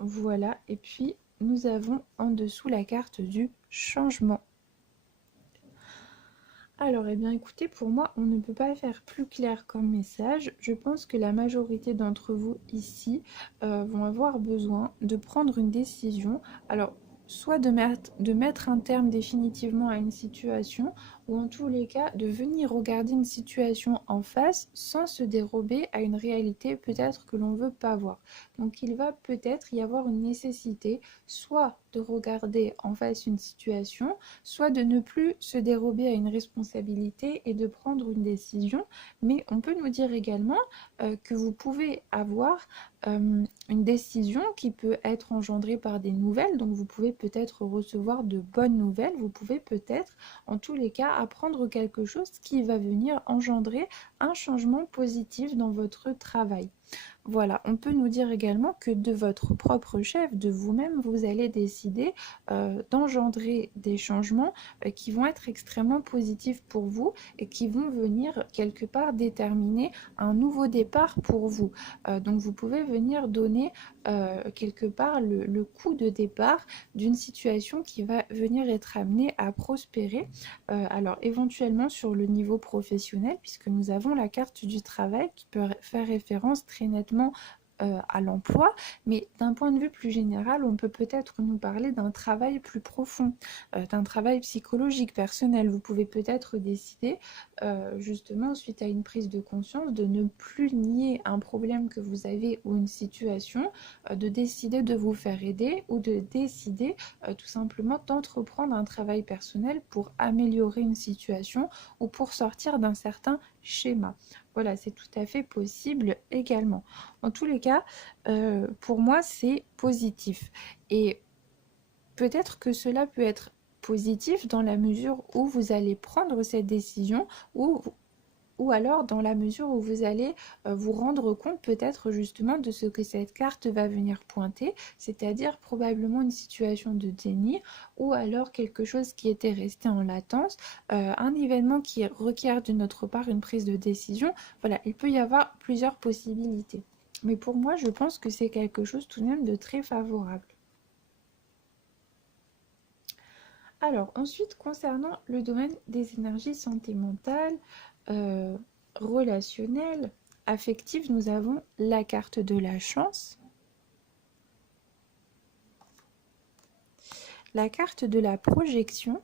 Voilà, et puis nous avons en dessous la carte du changement. Alors, eh bien écoutez, pour moi, on ne peut pas faire plus clair comme message. Je pense que la majorité d'entre vous ici vont avoir besoin de prendre une décision. Alors, soit de mettre un terme définitivement à une situation, ou en tous les cas, de venir regarder une situation en face sans se dérober à une réalité peut-être que l'on ne veut pas voir. Donc, il va peut-être y avoir une nécessité, soit de regarder en face une situation, soit de ne plus se dérober à une responsabilité et de prendre une décision. Mais on peut nous dire également que vous pouvez avoir une décision qui peut être engendrée par des nouvelles, donc vous pouvez peut-être recevoir de bonnes nouvelles, vous pouvez peut-être en tous les cas apprendre quelque chose qui va venir engendrer un changement positif dans votre travail. Voilà, on peut nous dire également que de votre propre chef, de vous-même, vous allez décider d'engendrer des changements qui vont être extrêmement positifs pour vous et qui vont venir quelque part déterminer un nouveau départ pour vous. Donc vous pouvez venir donner quelque part le coup de départ d'une situation qui va venir être amenée à prospérer. Alors éventuellement sur le niveau professionnel, puisque nous avons la carte du travail qui peut faire référence très nettement à l'emploi, mais d'un point de vue plus général, on peut peut-être nous parler d'un travail plus profond, d'un travail psychologique, personnel. Vous pouvez peut-être décider, justement, suite à une prise de conscience, de ne plus nier un problème que vous avez ou une situation, de décider de vous faire aider ou de décider tout simplement d'entreprendre un travail personnel pour améliorer une situation ou pour sortir d'un certain schéma. Voilà, c'est tout à fait possible également. En tous les cas, pour moi, c'est positif. Et peut-être que cela peut être positif dans la mesure où vous allez prendre cette décision ou alors dans la mesure où vous allez vous rendre compte peut-être justement de ce que cette carte va venir pointer, c'est-à-dire probablement une situation de déni ou alors quelque chose qui était resté en latence, un événement qui requiert de notre part une prise de décision. Voilà, il peut y avoir plusieurs possibilités. Mais pour moi, je pense que c'est quelque chose tout de même de très favorable. Alors ensuite, concernant le domaine des énergies santé mentale, relationnelle, affective, nous avons la carte de la chance, la carte de la projection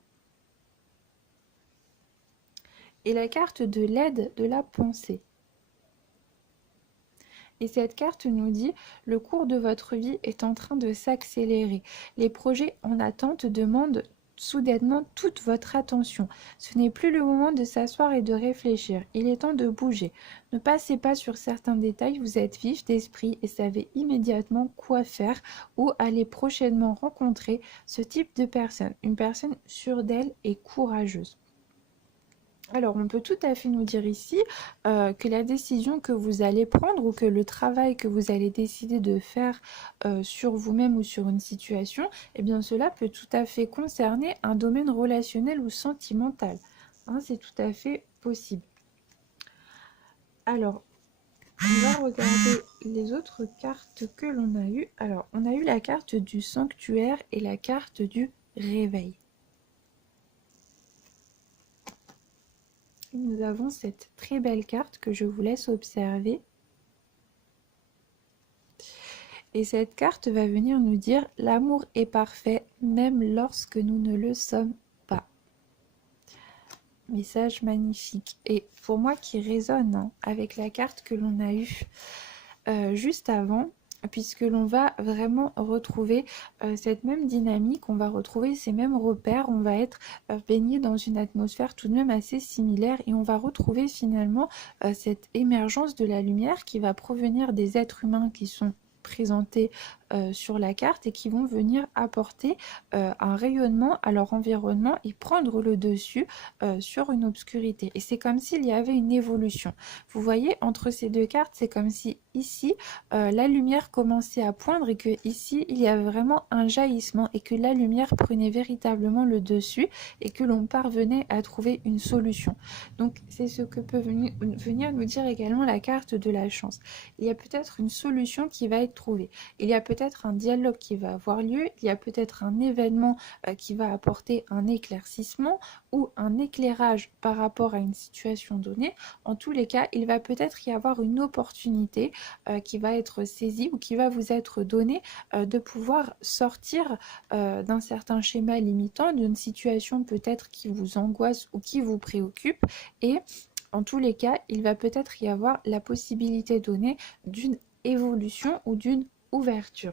et la carte de l'aide de la pensée. Et cette carte nous dit, le cours de votre vie est en train de s'accélérer. Les projets en attente demandent soudainement toute votre attention. Ce n'est plus le moment de s'asseoir et de réfléchir. Il est temps de bouger. Ne passez pas sur certains détails, vous êtes vif d'esprit et savez immédiatement quoi faire ou allez prochainement rencontrer ce type de personne. Une personne sûre d'elle et courageuse. Alors, on peut tout à fait nous dire ici que la décision que vous allez prendre ou que le travail que vous allez décider de faire sur vous-même ou sur une situation, eh bien, cela peut tout à fait concerner un domaine relationnel ou sentimental. Hein, c'est tout à fait possible. Alors, on va regarder les autres cartes que l'on a eues. Alors, on a eu la carte du sanctuaire et la carte du réveil. Nous avons cette très belle carte que je vous laisse observer. Et cette carte va venir nous dire « L'amour est parfait, même lorsque nous ne le sommes pas ». Message magnifique. Et pour moi qui résonne hein, avec la carte que l'on a eue juste avant, puisque l'on va vraiment retrouver cette même dynamique, on va retrouver ces mêmes repères, on va être baigné dans une atmosphère tout de même assez similaire et on va retrouver finalement cette émergence de la lumière qui va provenir des êtres humains qui sont présentés sur la carte et qui vont venir apporter un rayonnement à leur environnement et prendre le dessus sur une obscurité. Et c'est comme s'il y avait une évolution. Vous voyez, entre ces deux cartes, c'est comme si ici, la lumière commençait à poindre et que ici, il y avait vraiment un jaillissement et que la lumière prenait véritablement le dessus et que l'on parvenait à trouver une solution. Donc, c'est ce que peut venir nous dire également la carte de la chance. Il y a peut-être une solution qui va être trouvée. Il y a peut-être un dialogue qui va avoir lieu. Il y a peut-être un événement qui va apporter un éclaircissement ou un éclairage par rapport à une situation donnée. En tous les cas, il va peut-être y avoir une opportunité qui va être saisie ou qui va vous être donnée de pouvoir sortir d'un certain schéma limitant, d'une situation peut-être qui vous angoisse ou qui vous préoccupe et en tous les cas, il va peut-être y avoir la possibilité donnée d'une évolution ou d'une ouverture.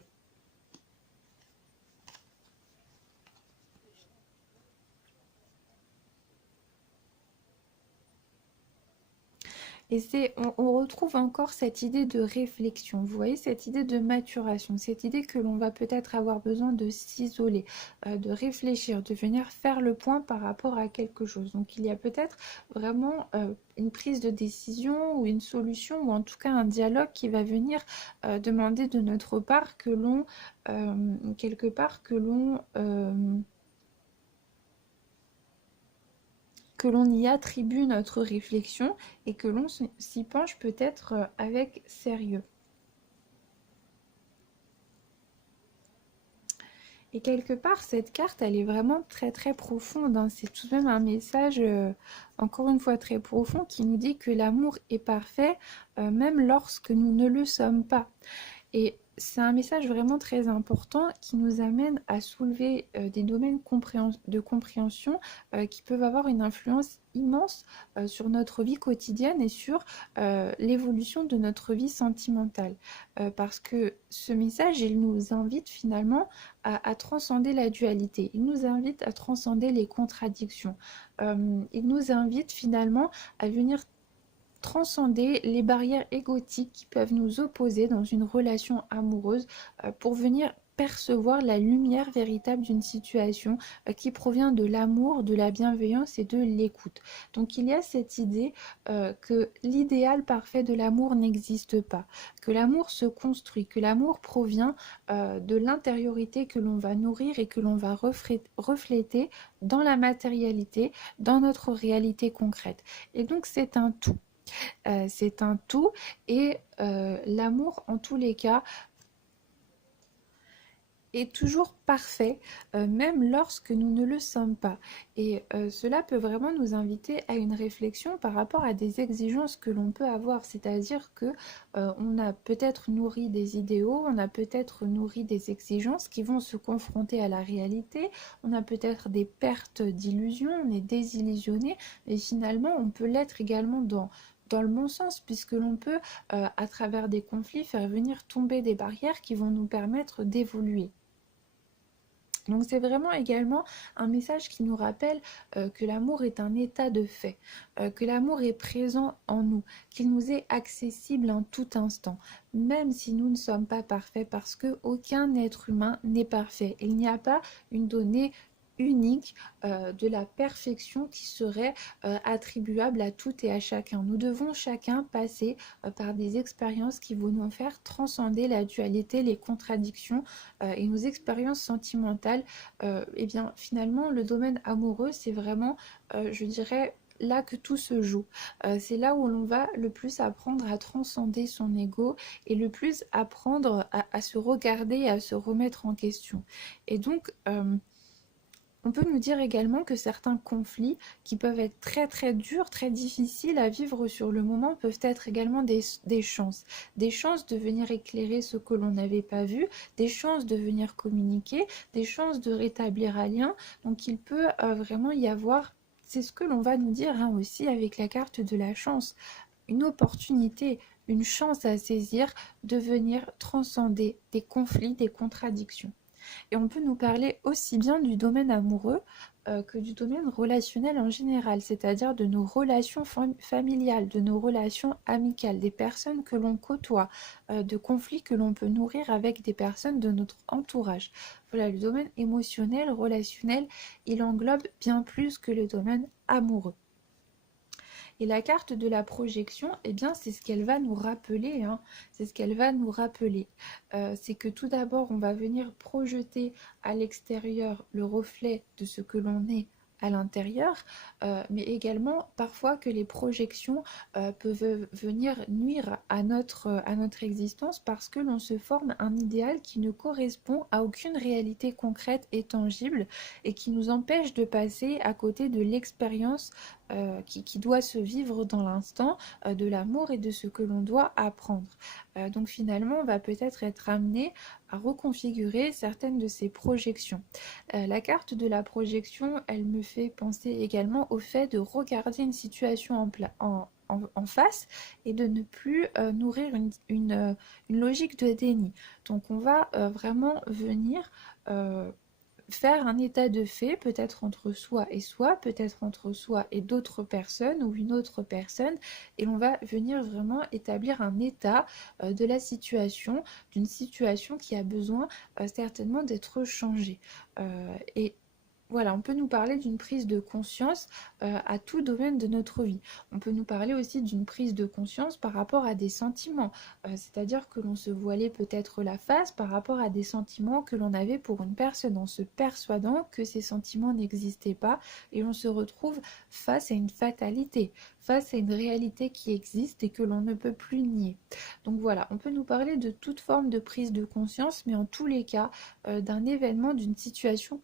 Et on retrouve encore cette idée de réflexion, vous voyez, cette idée de maturation, cette idée que l'on va peut-être avoir besoin de s'isoler, de réfléchir, de venir faire le point par rapport à quelque chose. Donc il y a peut-être vraiment une prise de décision ou une solution ou en tout cas un dialogue qui va venir demander de notre part que l'on, quelque part, que l'on y attribue notre réflexion et que l'on s'y penche peut-être avec sérieux. Et quelque part, cette carte, elle est vraiment très très profonde, hein. C'est tout de même un message, encore une fois, très profond qui nous dit que l'amour est parfait, même lorsque nous ne le sommes pas. Et c'est un message vraiment très important qui nous amène à soulever des domaines de compréhension qui peuvent avoir une influence immense sur notre vie quotidienne et sur l'évolution de notre vie sentimentale. Parce que ce message, il nous invite finalement à transcender la dualité. Il nous invite à transcender les contradictions. Il nous invite finalement à venir transcender les barrières égotiques qui peuvent nous opposer dans une relation amoureuse pour venir percevoir la lumière véritable d'une situation qui provient de l'amour, de la bienveillance et de l'écoute. Donc il y a cette idée que l'idéal parfait de l'amour n'existe pas, que l'amour se construit, que l'amour provient de l'intériorité que l'on va nourrir et que l'on va refléter dans la matérialité, dans notre réalité concrète. Et donc c'est un tout. C'est un tout et l'amour en tous les cas est toujours parfait, même lorsque nous ne le sommes pas. Et cela peut vraiment nous inviter à une réflexion par rapport à des exigences que l'on peut avoir, c'est-à-dire que on a peut-être nourri des idéaux, on a peut-être nourri des exigences qui vont se confronter à la réalité, on a peut-être des pertes d'illusions, on est désillusionné, mais finalement on peut l'être également dans le bon sens, puisque l'on peut, à travers des conflits, faire venir tomber des barrières qui vont nous permettre d'évoluer. Donc c'est vraiment également un message qui nous rappelle que l'amour est un état de fait, que l'amour est présent en nous, qu'il nous est accessible en tout instant, même si nous ne sommes pas parfaits, parce qu'aucun être humain n'est parfait. Il n'y a pas une donnée unique, de la perfection qui serait attribuable à tout et à chacun. Nous devons chacun passer par des expériences qui vont nous faire transcender la dualité, les contradictions et nos expériences sentimentales. Et bien finalement, le domaine amoureux, c'est vraiment, je dirais, là que tout se joue. C'est là où l'on va le plus apprendre à transcender son ego et le plus apprendre à se regarder et à se remettre en question. Et donc, on peut nous dire également que certains conflits qui peuvent être très très durs, très difficiles à vivre sur le moment, peuvent être également des chances. Des chances de venir éclairer ce que l'on n'avait pas vu, des chances de venir communiquer, des chances de rétablir un lien. Donc il peut vraiment y avoir, c'est ce que l'on va nous dire hein, aussi avec la carte de la chance, une opportunité, une chance à saisir de venir transcender des conflits, des contradictions. Et on peut nous parler aussi bien du domaine amoureux que du domaine relationnel en général, c'est-à-dire de nos relations familiales, de nos relations amicales, des personnes que l'on côtoie, de conflits que l'on peut nourrir avec des personnes de notre entourage. Voilà, le domaine émotionnel, relationnel, il englobe bien plus que le domaine amoureux. Et la carte de la projection, eh bien, c'est ce qu'elle va nous rappeler, hein. C'est ce qu'elle va nous rappeler. C'est que tout d'abord, on va venir projeter à l'extérieur le reflet de ce que l'on est à l'intérieur, mais également parfois que les projections peuvent venir nuire à notre existence parce que l'on se forme un idéal qui ne correspond à aucune réalité concrète et tangible et qui nous empêche de passer à côté de l'expérience qui doit se vivre dans l'instant, de l'amour et de ce que l'on doit apprendre. Donc finalement, on va peut-être être amené à reconfigurer certaines de ces projections. La carte de la projection, elle me fait penser également au fait de regarder une situation en face et de ne plus nourrir une logique de déni. Donc on va vraiment venir faire un état de fait, peut-être entre soi, peut-être entre soi et d'autres personnes ou une autre personne, et on va venir vraiment établir un état de la situation, d'une situation qui a besoin certainement d'être changée. Et voilà, on peut nous parler d'une prise de conscience à tout domaine de notre vie. On peut nous parler aussi d'une prise de conscience par rapport à des sentiments, c'est-à-dire que l'on se voilait peut-être la face par rapport à des sentiments que l'on avait pour une personne, en se persuadant que ces sentiments n'existaient pas, et on se retrouve face à une fatalité, face à une réalité qui existe et que l'on ne peut plus nier. Donc voilà, on peut nous parler de toute forme de prise de conscience, mais en tous les cas, d'un événement, d'une situation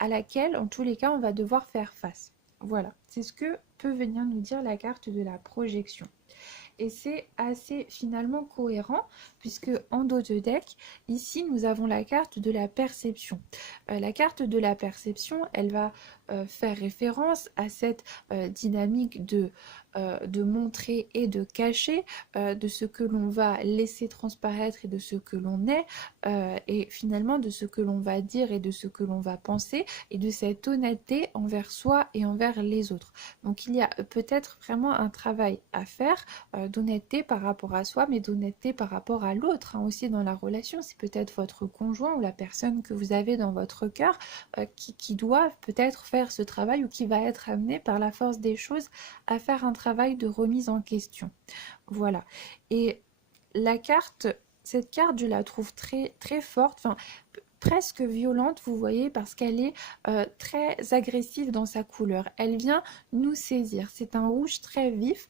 à laquelle, en tous les cas, on va devoir faire face. Voilà, c'est ce que peut venir nous dire la carte de la projection. Et c'est assez finalement cohérent, puisque en dos de deck, ici, nous avons la carte de la perception. La carte de la perception, elle va faire référence à cette dynamique de montrer et de cacher, de ce que l'on va laisser transparaître et de ce que l'on est, et finalement de ce que l'on va dire et de ce que l'on va penser, et de cette honnêteté envers soi et envers les autres. Donc il y a peut-être vraiment un travail à faire d'honnêteté par rapport à soi, mais d'honnêteté par rapport à l'autre, hein, aussi dans la relation. C'est peut-être votre conjoint ou la personne que vous avez dans votre cœur qui doit peut-être faire ce travail ou qui va être amené par la force des choses à faire un travail de remise en question. Voilà. Et cette carte, je la trouve très, très forte. Enfin, presque violente, vous voyez, parce qu'elle est très agressive dans sa couleur. Elle vient nous saisir. C'est un rouge très vif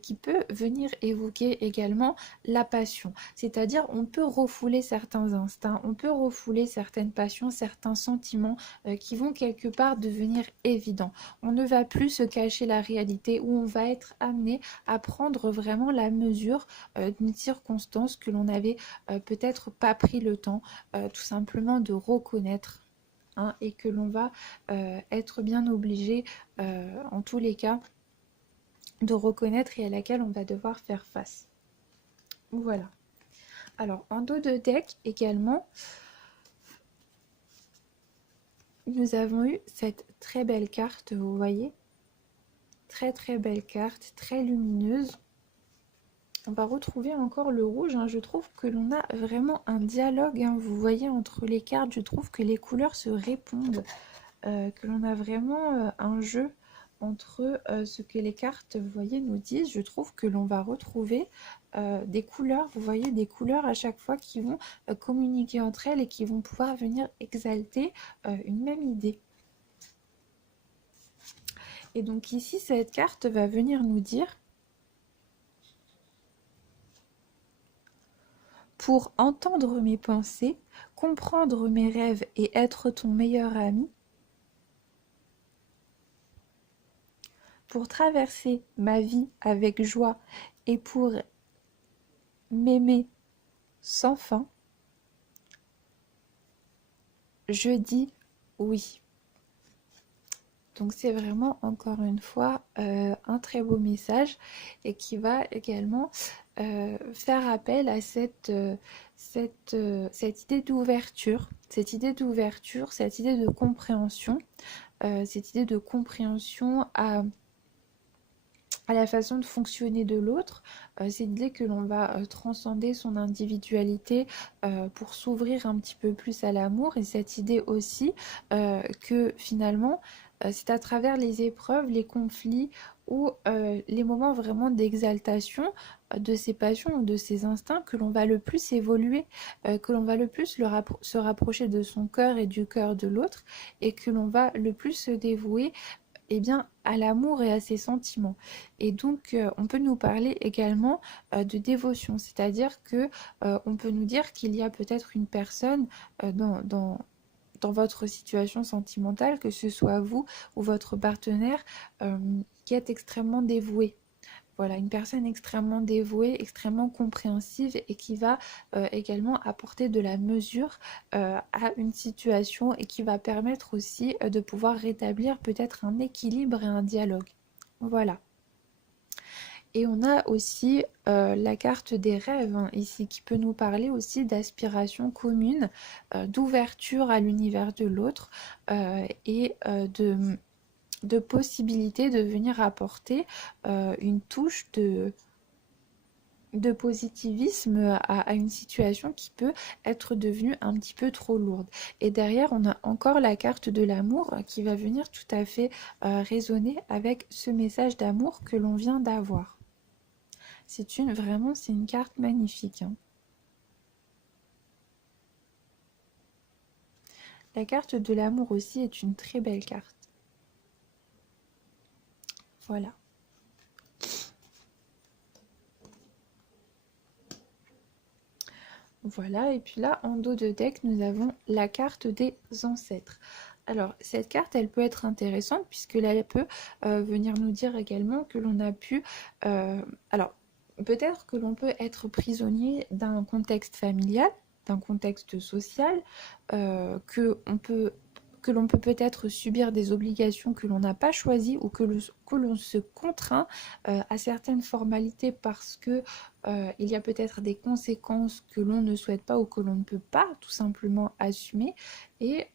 qui peut venir évoquer également la passion. C'est-à-dire, on peut refouler certains instincts, on peut refouler certaines passions, certains sentiments qui vont quelque part devenir évidents. On ne va plus se cacher la réalité, où on va être amené à prendre vraiment la mesure d'une circonstance que l'on n'avait peut-être pas pris le temps tout simplement de reconnaître, hein, et que l'on va être bien obligé en tous les cas de reconnaître et à laquelle on va devoir faire face. Voilà. Alors en dos de deck également, nous avons eu cette très belle carte, vous voyez, très très belle carte, très lumineuse. On va retrouver encore le rouge, hein. Je trouve que l'on a vraiment un dialogue, hein. Vous voyez entre les cartes, je trouve que les couleurs se répondent. que l'on a vraiment un jeu entre ce que les cartes, vous voyez, nous disent. Je trouve que l'on va retrouver des couleurs, vous voyez, des couleurs à chaque fois qui vont communiquer entre elles et qui vont pouvoir venir exalter une même idée. Et donc ici, cette carte va venir nous dire: pour entendre mes pensées, comprendre mes rêves et être ton meilleur ami, pour traverser ma vie avec joie et pour m'aimer sans fin, je dis oui. Donc c'est vraiment encore une fois un très beau message et qui va également faire appel à cette idée d'ouverture, cette idée de compréhension, cette idée de compréhension à la façon de fonctionner de l'autre, c'est l'idée que l'on va transcender son individualité pour s'ouvrir un petit peu plus à l'amour, et cette idée aussi que finalement c'est à travers les épreuves, les conflits ou les moments vraiment d'exaltation de ses passions ou de ses instincts que l'on va le plus évoluer, que l'on va le plus se rapprocher de son cœur et du cœur de l'autre, et que l'on va le plus se dévouer bien, à l'amour et à ses sentiments. Et donc, on peut nous parler également de dévotion, c'est-à-dire que on peut nous dire qu'il y a peut-être une personne dans votre situation sentimentale, que ce soit vous ou votre partenaire, qui est extrêmement dévoué. Voilà, une personne extrêmement dévouée, extrêmement compréhensive et qui va également apporter de la mesure à une situation et qui va permettre aussi de pouvoir rétablir peut-être un équilibre et un dialogue. Voilà. Et on a aussi la carte des rêves ici qui peut nous parler aussi d'aspiration commune, d'ouverture à l'univers de l'autre et de possibilité de venir apporter une touche de positivisme à une situation qui peut être devenue un petit peu trop lourde. Et derrière, on a encore la carte de l'amour qui va venir tout à fait résonner avec ce message d'amour que l'on vient d'avoir. C'est une carte magnifique. La carte de l'amour aussi est une très belle carte. Voilà. Voilà, et puis là, en dos de deck, nous avons la carte des ancêtres. Alors, cette carte, elle peut être intéressante, puisque là, elle peut venir nous dire également que l'on a pu... alors, peut-être que l'on peut être prisonnier d'un contexte familial, d'un contexte social, que l'on peut peut-être subir des obligations que l'on n'a pas choisies ou que l'on se contraint à certaines formalités parce que il y a peut-être des conséquences que l'on ne souhaite pas ou que l'on ne peut pas tout simplement assumer, et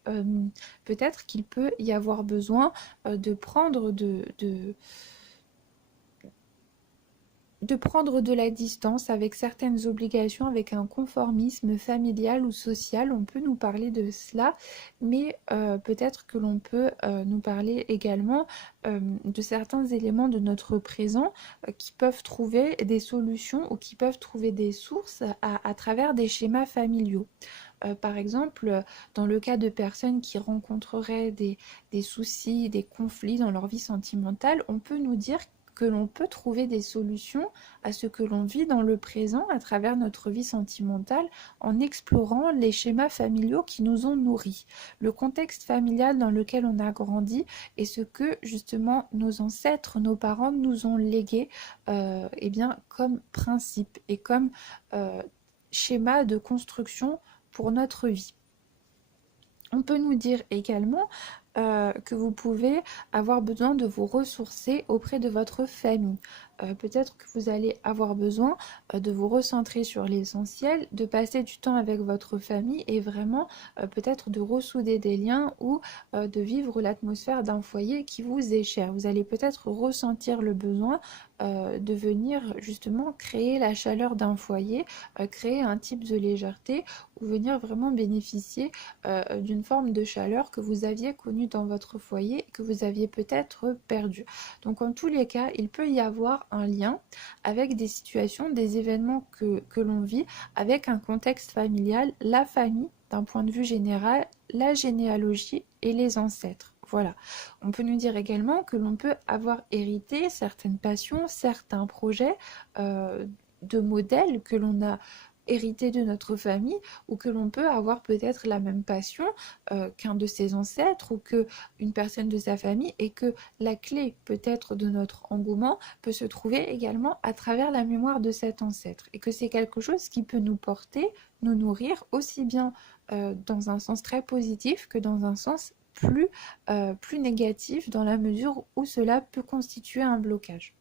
peut-être qu'il peut y avoir besoin de prendre de la distance avec certaines obligations, avec un conformisme familial ou social. On peut nous parler de cela, mais peut-être que l'on peut nous parler également de certains éléments de notre présent qui peuvent trouver des solutions ou qui peuvent trouver des sources à travers des schémas familiaux. Par exemple, dans le cas de personnes qui rencontreraient des soucis, des conflits dans leur vie sentimentale, on peut nous dire que l'on peut trouver des solutions à ce que l'on vit dans le présent à travers notre vie sentimentale en explorant les schémas familiaux qui nous ont nourris, le contexte familial dans lequel on a grandi et ce que justement nos ancêtres, nos parents nous ont légué comme principe et comme schéma de construction pour notre vie. On peut nous dire également que vous pouvez avoir besoin de vous ressourcer auprès de votre famille. peut-être que vous allez avoir besoin de vous recentrer sur l'essentiel, de passer du temps avec votre famille et vraiment peut-être de ressouder des liens ou de vivre l'atmosphère d'un foyer qui vous est cher. Vous allez peut-être ressentir le besoin de venir justement créer la chaleur d'un foyer, créer un type de légèreté ou venir vraiment bénéficier d'une forme de chaleur que vous aviez connue dans votre foyer et que vous aviez peut-être perdu. Donc en tous les cas, il peut y avoir un lien avec des situations, des événements que l'on vit, avec un contexte familial, la famille d'un point de vue général, la généalogie et les ancêtres. Voilà. On peut nous dire également que l'on peut avoir hérité certaines passions, certains projets de modèles que l'on a hérité de notre famille ou que l'on peut avoir peut-être la même passion qu'un de ses ancêtres ou qu'une personne de sa famille et que la clé peut-être de notre engouement peut se trouver également à travers la mémoire de cet ancêtre et que c'est quelque chose qui peut nous porter, nous nourrir aussi bien dans un sens très positif que dans un sens plus négatif dans la mesure où cela peut constituer un blocage.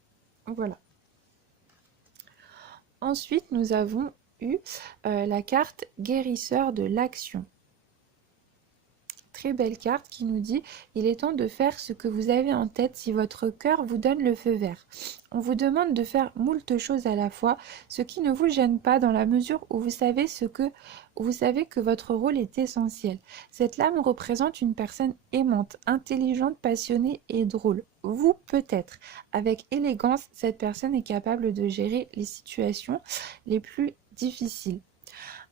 Voilà. Ensuite, nous avons eu la carte guérisseur de l'action. Très belle carte qui nous dit « Il est temps de faire ce que vous avez en tête si votre cœur vous donne le feu vert. On vous demande de faire moult choses à la fois, ce qui ne vous gêne pas dans la mesure où vous savez que votre rôle est essentiel. Cette lame représente une personne aimante, intelligente, passionnée et drôle. Vous, peut-être. Avec élégance, cette personne est capable de gérer les situations les plus difficiles. »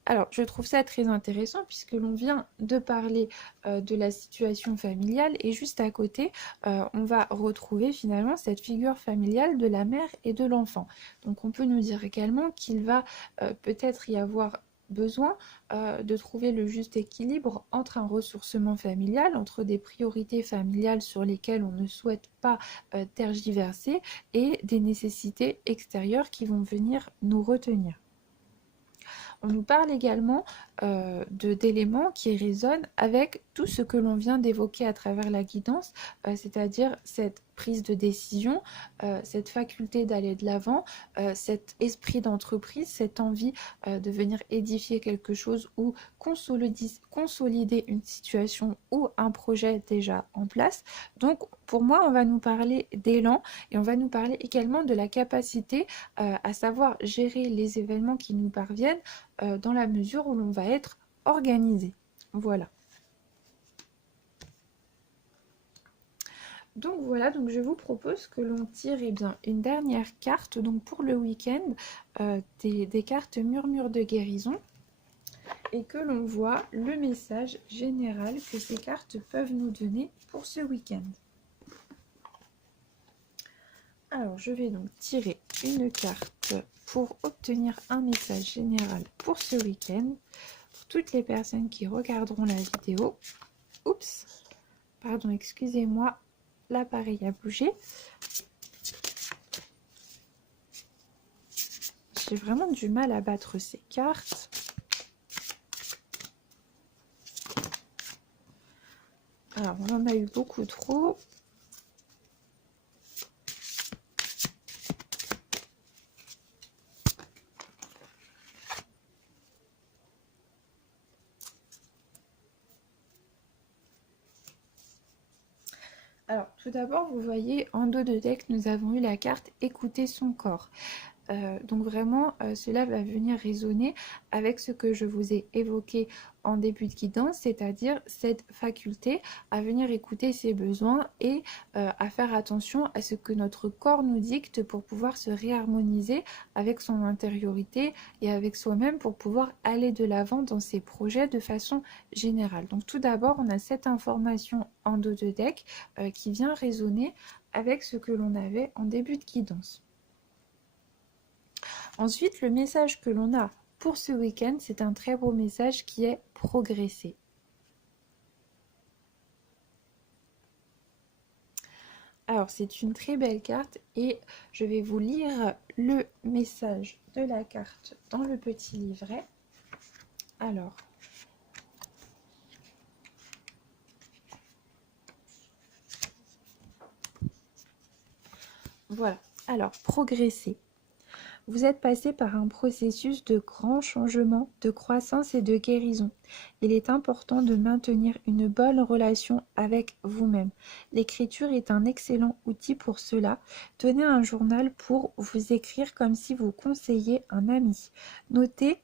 Alors, je trouve ça très intéressant puisque l'on vient de parler de la situation familiale et juste à côté, on va retrouver finalement cette figure familiale de la mère et de l'enfant. Donc, on peut nous dire également qu'il va peut-être y avoir besoin de trouver le juste équilibre entre un ressourcement familial, entre des priorités familiales sur lesquelles on ne souhaite pas tergiverser et des nécessités extérieures qui vont venir nous retenir. On nous parle également d'éléments qui résonnent avec tout ce que l'on vient d'évoquer à travers la guidance, c'est-à-dire cette prise de décision, cette faculté d'aller de l'avant, cet esprit d'entreprise, cette envie de venir édifier quelque chose ou consolider une situation ou un projet déjà en place. Donc pour moi, on va nous parler d'élan et on va nous parler également de la capacité à savoir gérer les événements qui nous parviennent dans la mesure où l'on va être organisé. Voilà. Donc voilà, donc je vous propose que l'on tire une dernière carte donc pour le week-end, des cartes murmures de guérison et que l'on voit le message général que ces cartes peuvent nous donner pour ce week-end. Alors je vais donc tirer une carte pour obtenir un message général pour ce week-end. Pour toutes les personnes qui regarderont la vidéo. Oups, pardon, excusez-moi, l'appareil a bougé. J'ai vraiment du mal à battre ces cartes. Alors, on en a eu beaucoup trop. Alors, tout d'abord, vous voyez, en dos de deck, nous avons eu la carte « Écouter son corps ». Donc vraiment, cela va venir résonner avec ce que je vous ai évoqué en début de guidance, c'est-à-dire cette faculté à venir écouter ses besoins et à faire attention à ce que notre corps nous dicte pour pouvoir se réharmoniser avec son intériorité et avec soi-même pour pouvoir aller de l'avant dans ses projets de façon générale. Donc tout d'abord, on a cette information en dos de deck qui vient résonner avec ce que l'on avait en début de guidance. Ensuite, le message que l'on a pour ce week-end, c'est un très beau message qui est progresser. Alors, c'est une très belle carte et je vais vous lire le message de la carte dans le petit livret. Alors, voilà. Alors, progresser. Vous êtes passé par un processus de grands changements, de croissance et de guérison. Il est important de maintenir une bonne relation avec vous-même. L'écriture est un excellent outil pour cela. Tenez un journal pour vous écrire comme si vous conseilliez un ami. Notez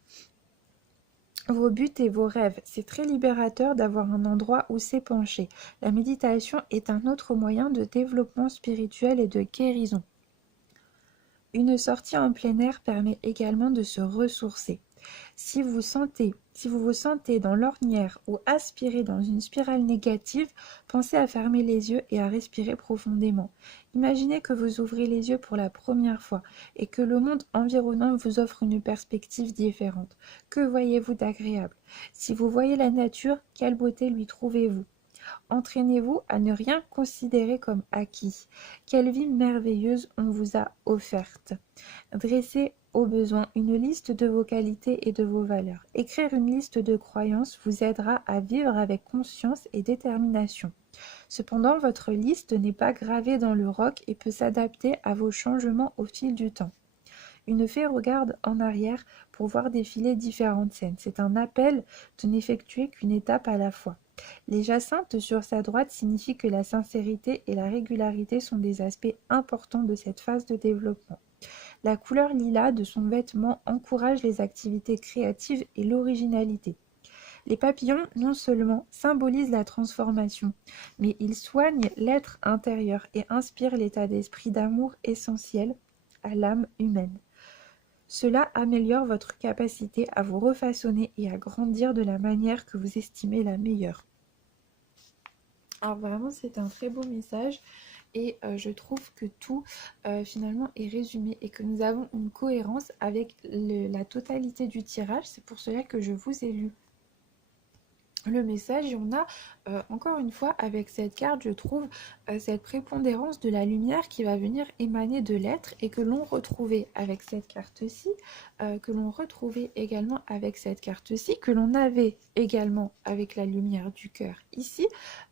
vos buts et vos rêves. C'est très libérateur d'avoir un endroit où s'épancher. La méditation est un autre moyen de développement spirituel et de guérison. Une sortie en plein air permet également de se ressourcer. Si vous vous sentez dans l'ornière ou aspirez dans une spirale négative, pensez à fermer les yeux et à respirer profondément. Imaginez que vous ouvrez les yeux pour la première fois et que le monde environnant vous offre une perspective différente. Que voyez-vous d'agréable? Si vous voyez la nature, quelle beauté lui trouvez-vous? Entraînez-vous à ne rien considérer comme acquis. Quelle vie merveilleuse on vous a offerte. Dressez au besoin une liste de vos qualités et de vos valeurs. Écrire une liste de croyances vous aidera à vivre avec conscience et détermination. Cependant, votre liste n'est pas gravée dans le roc et peut s'adapter à vos changements au fil du temps. Une fée regarde en arrière pour voir défiler différentes scènes. C'est un appel de n'effectuer qu'une étape à la fois. Les jacinthes sur sa droite signifient que la sincérité et la régularité sont des aspects importants de cette phase de développement. La couleur lilas de son vêtement encourage les activités créatives et l'originalité. Les papillons non seulement symbolisent la transformation, mais ils soignent l'être intérieur et inspirent l'état d'esprit d'amour essentiel à l'âme humaine. Cela améliore votre capacité à vous refaçonner et à grandir de la manière que vous estimez la meilleure. Alors vraiment, c'est un très beau message et je trouve que tout finalement est résumé et que nous avons une cohérence avec la totalité du tirage. C'est pour cela que je vous ai lu le message et on a encore une fois avec cette carte, je trouve cette prépondérance de la lumière qui va venir émaner de l'être et que l'on retrouvait avec cette carte-ci, que l'on retrouvait également avec cette carte-ci, que l'on avait également avec la lumière du cœur ici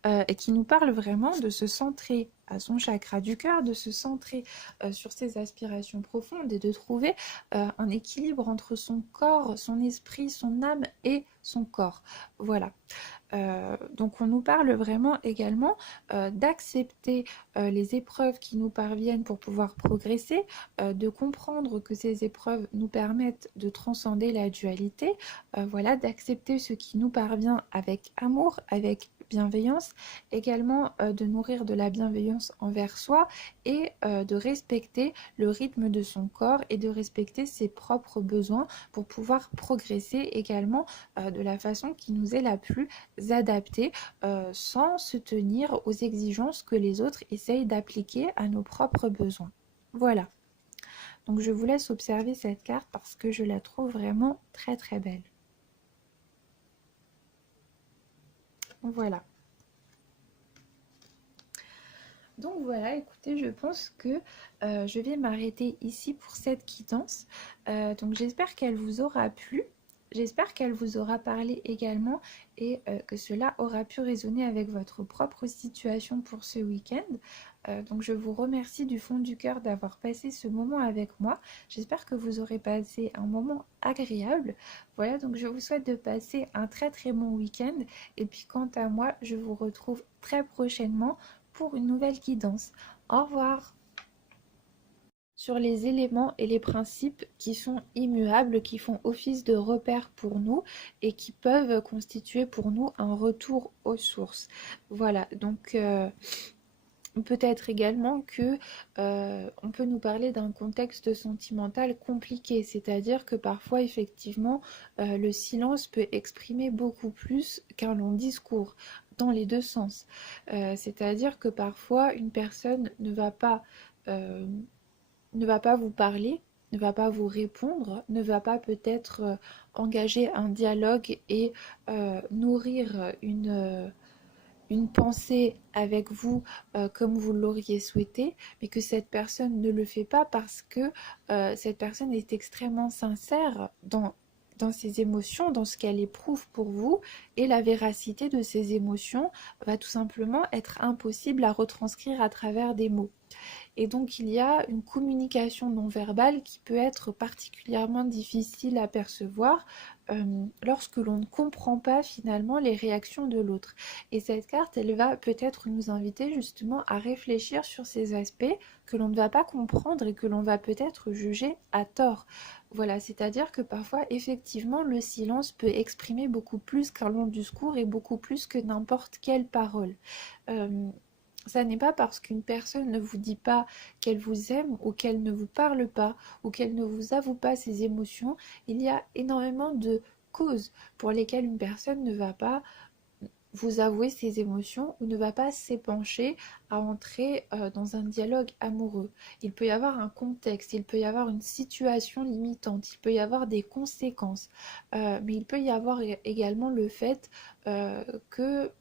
et qui nous parle vraiment de se centrer à son chakra du cœur, de se centrer sur ses aspirations profondes et de trouver un équilibre entre son corps, son esprit, son âme et son corps. Voilà. Donc on nous parle vraiment également d'accepter les épreuves qui nous parviennent pour pouvoir progresser, de comprendre que ces épreuves nous permettent de transcender la dualité, voilà, d'accepter ce qui nous parvient avec amour, avec bienveillance, également de nourrir de la bienveillance envers soi et de respecter le rythme de son corps et de respecter ses propres besoins pour pouvoir progresser également de la façon qui nous est la plus adaptée sans se tenir aux exigences que les autres essayent d'appliquer à nos propres besoins. Voilà. Donc je vous laisse observer cette carte parce que je la trouve vraiment très très belle. Voilà. Donc voilà, écoutez, je pense que je vais m'arrêter ici pour cette guidance. Donc j'espère qu'elle vous aura plu. J'espère qu'elle vous aura parlé également et que cela aura pu résonner avec votre propre situation pour ce week-end. Donc je vous remercie du fond du cœur d'avoir passé ce moment avec moi. J'espère que vous aurez passé un moment agréable. Voilà, donc je vous souhaite de passer un très très bon week-end. Et puis quant à moi, je vous retrouve très prochainement pour une nouvelle guidance. Au revoir. Sur les éléments et les principes qui sont immuables, qui font office de repères pour nous et qui peuvent constituer pour nous un retour aux sources. Voilà, donc peut-être également que on peut nous parler d'un contexte sentimental compliqué, c'est-à-dire que parfois effectivement le silence peut exprimer beaucoup plus qu'un long discours dans les deux sens. C'est-à-dire que parfois une personne euh, ne va pas vous parler, ne va pas vous répondre, ne va pas peut-être engager un dialogue et nourrir une pensée avec vous comme vous l'auriez souhaité, mais que cette personne ne le fait pas parce que cette personne est extrêmement sincère dans ses émotions, dans ce qu'elle éprouve pour vous, et la véracité de ses émotions va tout simplement être impossible à retranscrire à travers des mots. Et donc il y a une communication non verbale qui peut être particulièrement difficile à percevoir lorsque l'on ne comprend pas finalement les réactions de l'autre. Et cette carte, elle va peut-être nous inviter justement à réfléchir sur ces aspects que l'on ne va pas comprendre et que l'on va peut-être juger à tort. Voilà, c'est-à-dire que parfois, effectivement, le silence peut exprimer beaucoup plus qu'un long discours et beaucoup plus que n'importe quelle parole. Euh, Ça n'est pas parce qu'une personne ne vous dit pas qu'elle vous aime ou qu'elle ne vous parle pas ou qu'elle ne vous avoue pas ses émotions. Il y a énormément de causes pour lesquelles une personne ne va pas vous avouer ses émotions ou ne va pas s'épancher à entrer dans un dialogue amoureux. Il peut y avoir un contexte, il peut y avoir une situation limitante, il peut y avoir des conséquences, mais il peut y avoir également le fait que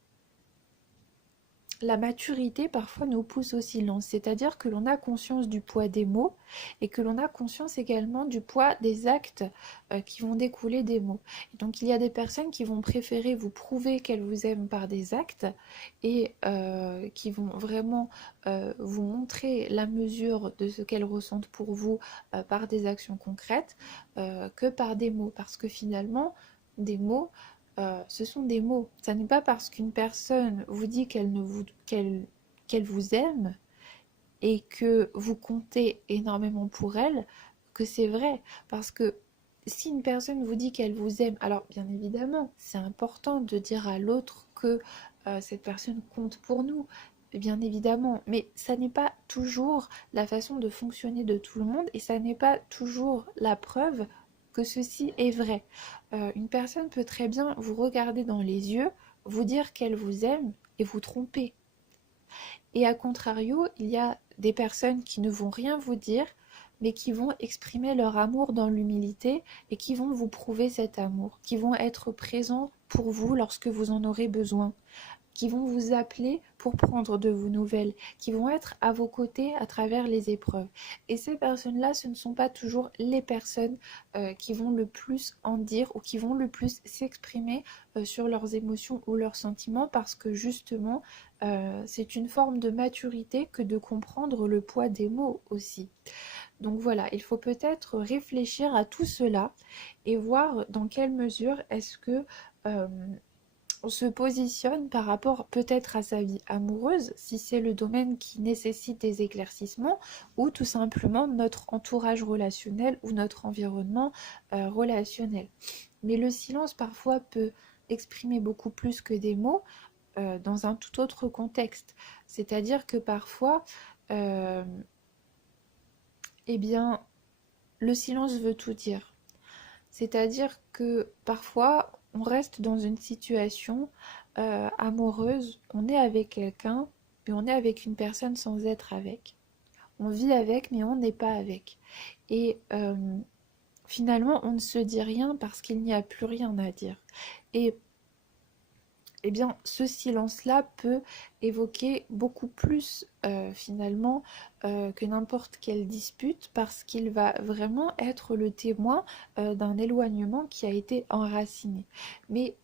la maturité parfois nous pousse au silence, c'est-à-dire que l'on a conscience du poids des mots et que l'on a conscience également du poids des actes qui vont découler des mots. Et donc il y a des personnes qui vont préférer vous prouver qu'elles vous aiment par des actes et qui vont vraiment vous montrer la mesure de ce qu'elles ressentent pour vous par des actions concrètes que par des mots, parce que finalement, des mots ce sont des mots. Ça n'est pas parce qu'une personne vous dit qu'elle vous aime et que vous comptez énormément pour elle que c'est vrai. Parce que si une personne vous dit qu'elle vous aime, alors bien évidemment, c'est important de dire à l'autre que cette personne compte pour nous. Bien évidemment, mais ça n'est pas toujours la façon de fonctionner de tout le monde et ça n'est pas toujours la preuve que ceci est vrai. Une personne peut très bien vous regarder dans les yeux, vous dire qu'elle vous aime et vous tromper. Et à contrario, il y a des personnes qui ne vont rien vous dire, mais qui vont exprimer leur amour dans l'humilité et qui vont vous prouver cet amour, qui vont être présents pour vous lorsque vous en aurez besoin, qui vont vous appeler pour prendre de vos nouvelles, qui vont être à vos côtés à travers les épreuves. Et ces personnes-là, ce ne sont pas toujours les personnes qui vont le plus en dire ou qui vont le plus s'exprimer sur leurs émotions ou leurs sentiments parce que justement, c'est une forme de maturité que de comprendre le poids des mots aussi. Donc voilà, il faut peut-être réfléchir à tout cela et voir dans quelle mesure est-ce que on se positionne par rapport peut-être à sa vie amoureuse, si c'est le domaine qui nécessite des éclaircissements, ou tout simplement notre entourage relationnel ou notre environnement relationnel. Mais le silence parfois peut exprimer beaucoup plus que des mots dans un tout autre contexte. C'est-à-dire que parfois, euh, eh bien, le silence veut tout dire. C'est-à-dire que parfois, on reste dans une situation amoureuse, on est avec quelqu'un, mais on est avec une personne sans être avec. On vit avec, mais on n'est pas avec. Et finalement, on ne se dit rien parce qu'il n'y a plus rien à dire. Et eh bien, ce silence-là peut évoquer beaucoup plus finalement que n'importe quelle dispute parce qu'il va vraiment être le témoin d'un éloignement qui a été enraciné. Mais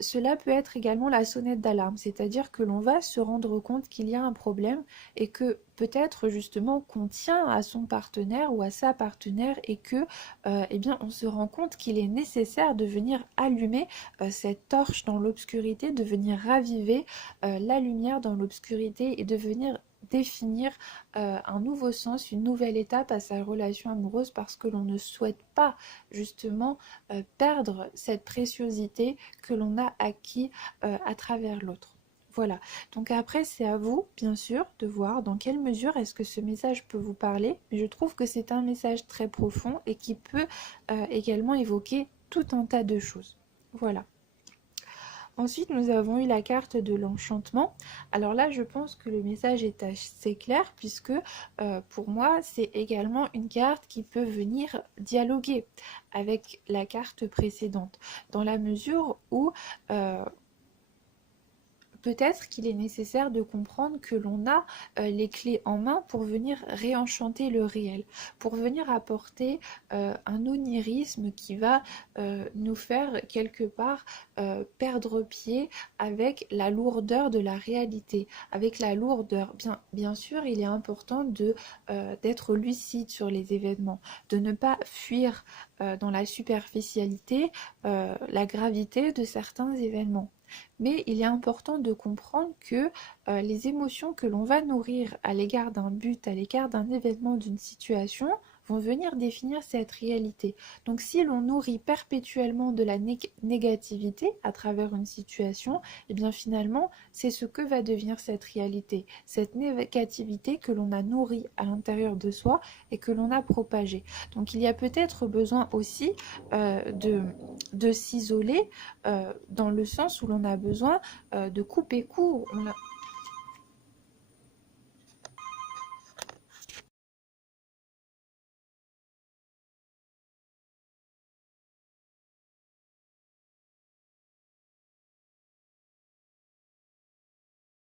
cela peut être également la sonnette d'alarme, c'est-à-dire que l'on va se rendre compte qu'il y a un problème et que peut-être justement qu'on tient à son partenaire ou à sa partenaire et que eh bien on se rend compte qu'il est nécessaire de venir allumer cette torche dans l'obscurité, de venir raviver la lumière dans l'obscurité et de venir définir un nouveau sens, une nouvelle étape à sa relation amoureuse parce que l'on ne souhaite pas justement perdre cette préciosité que l'on a acquis à travers l'autre. Voilà, donc après c'est à vous bien sûr de voir dans quelle mesure est-ce que ce message peut vous parler, mais je trouve que c'est un message très profond et qui peut également évoquer tout un tas de choses. Voilà. Ensuite, nous avons eu la carte de l'enchantement. Alors là, je pense que le message est assez clair puisque pour moi, c'est également une carte qui peut venir dialoguer avec la carte précédente dans la mesure où peut-être qu'il est nécessaire de comprendre que l'on a les clés en main pour venir réenchanter le réel, pour venir apporter un onirisme qui va nous faire quelque part perdre pied avec la lourdeur de la réalité, avec la lourdeur. Bien sûr, il est important d'être lucide sur les événements, de ne pas fuir dans la superficialité la gravité de certains événements. Mais il est important de comprendre que les émotions que l'on va nourrir à l'égard d'un but, à l'égard d'un événement, d'une situation, vont venir définir cette réalité. Donc si l'on nourrit perpétuellement de la négativité à travers une situation, et bien finalement, c'est ce que va devenir cette réalité, cette négativité que l'on a nourrie à l'intérieur de soi et que l'on a propagée. Donc il y a peut-être besoin aussi de s'isoler dans le sens où l'on a besoin de couper court.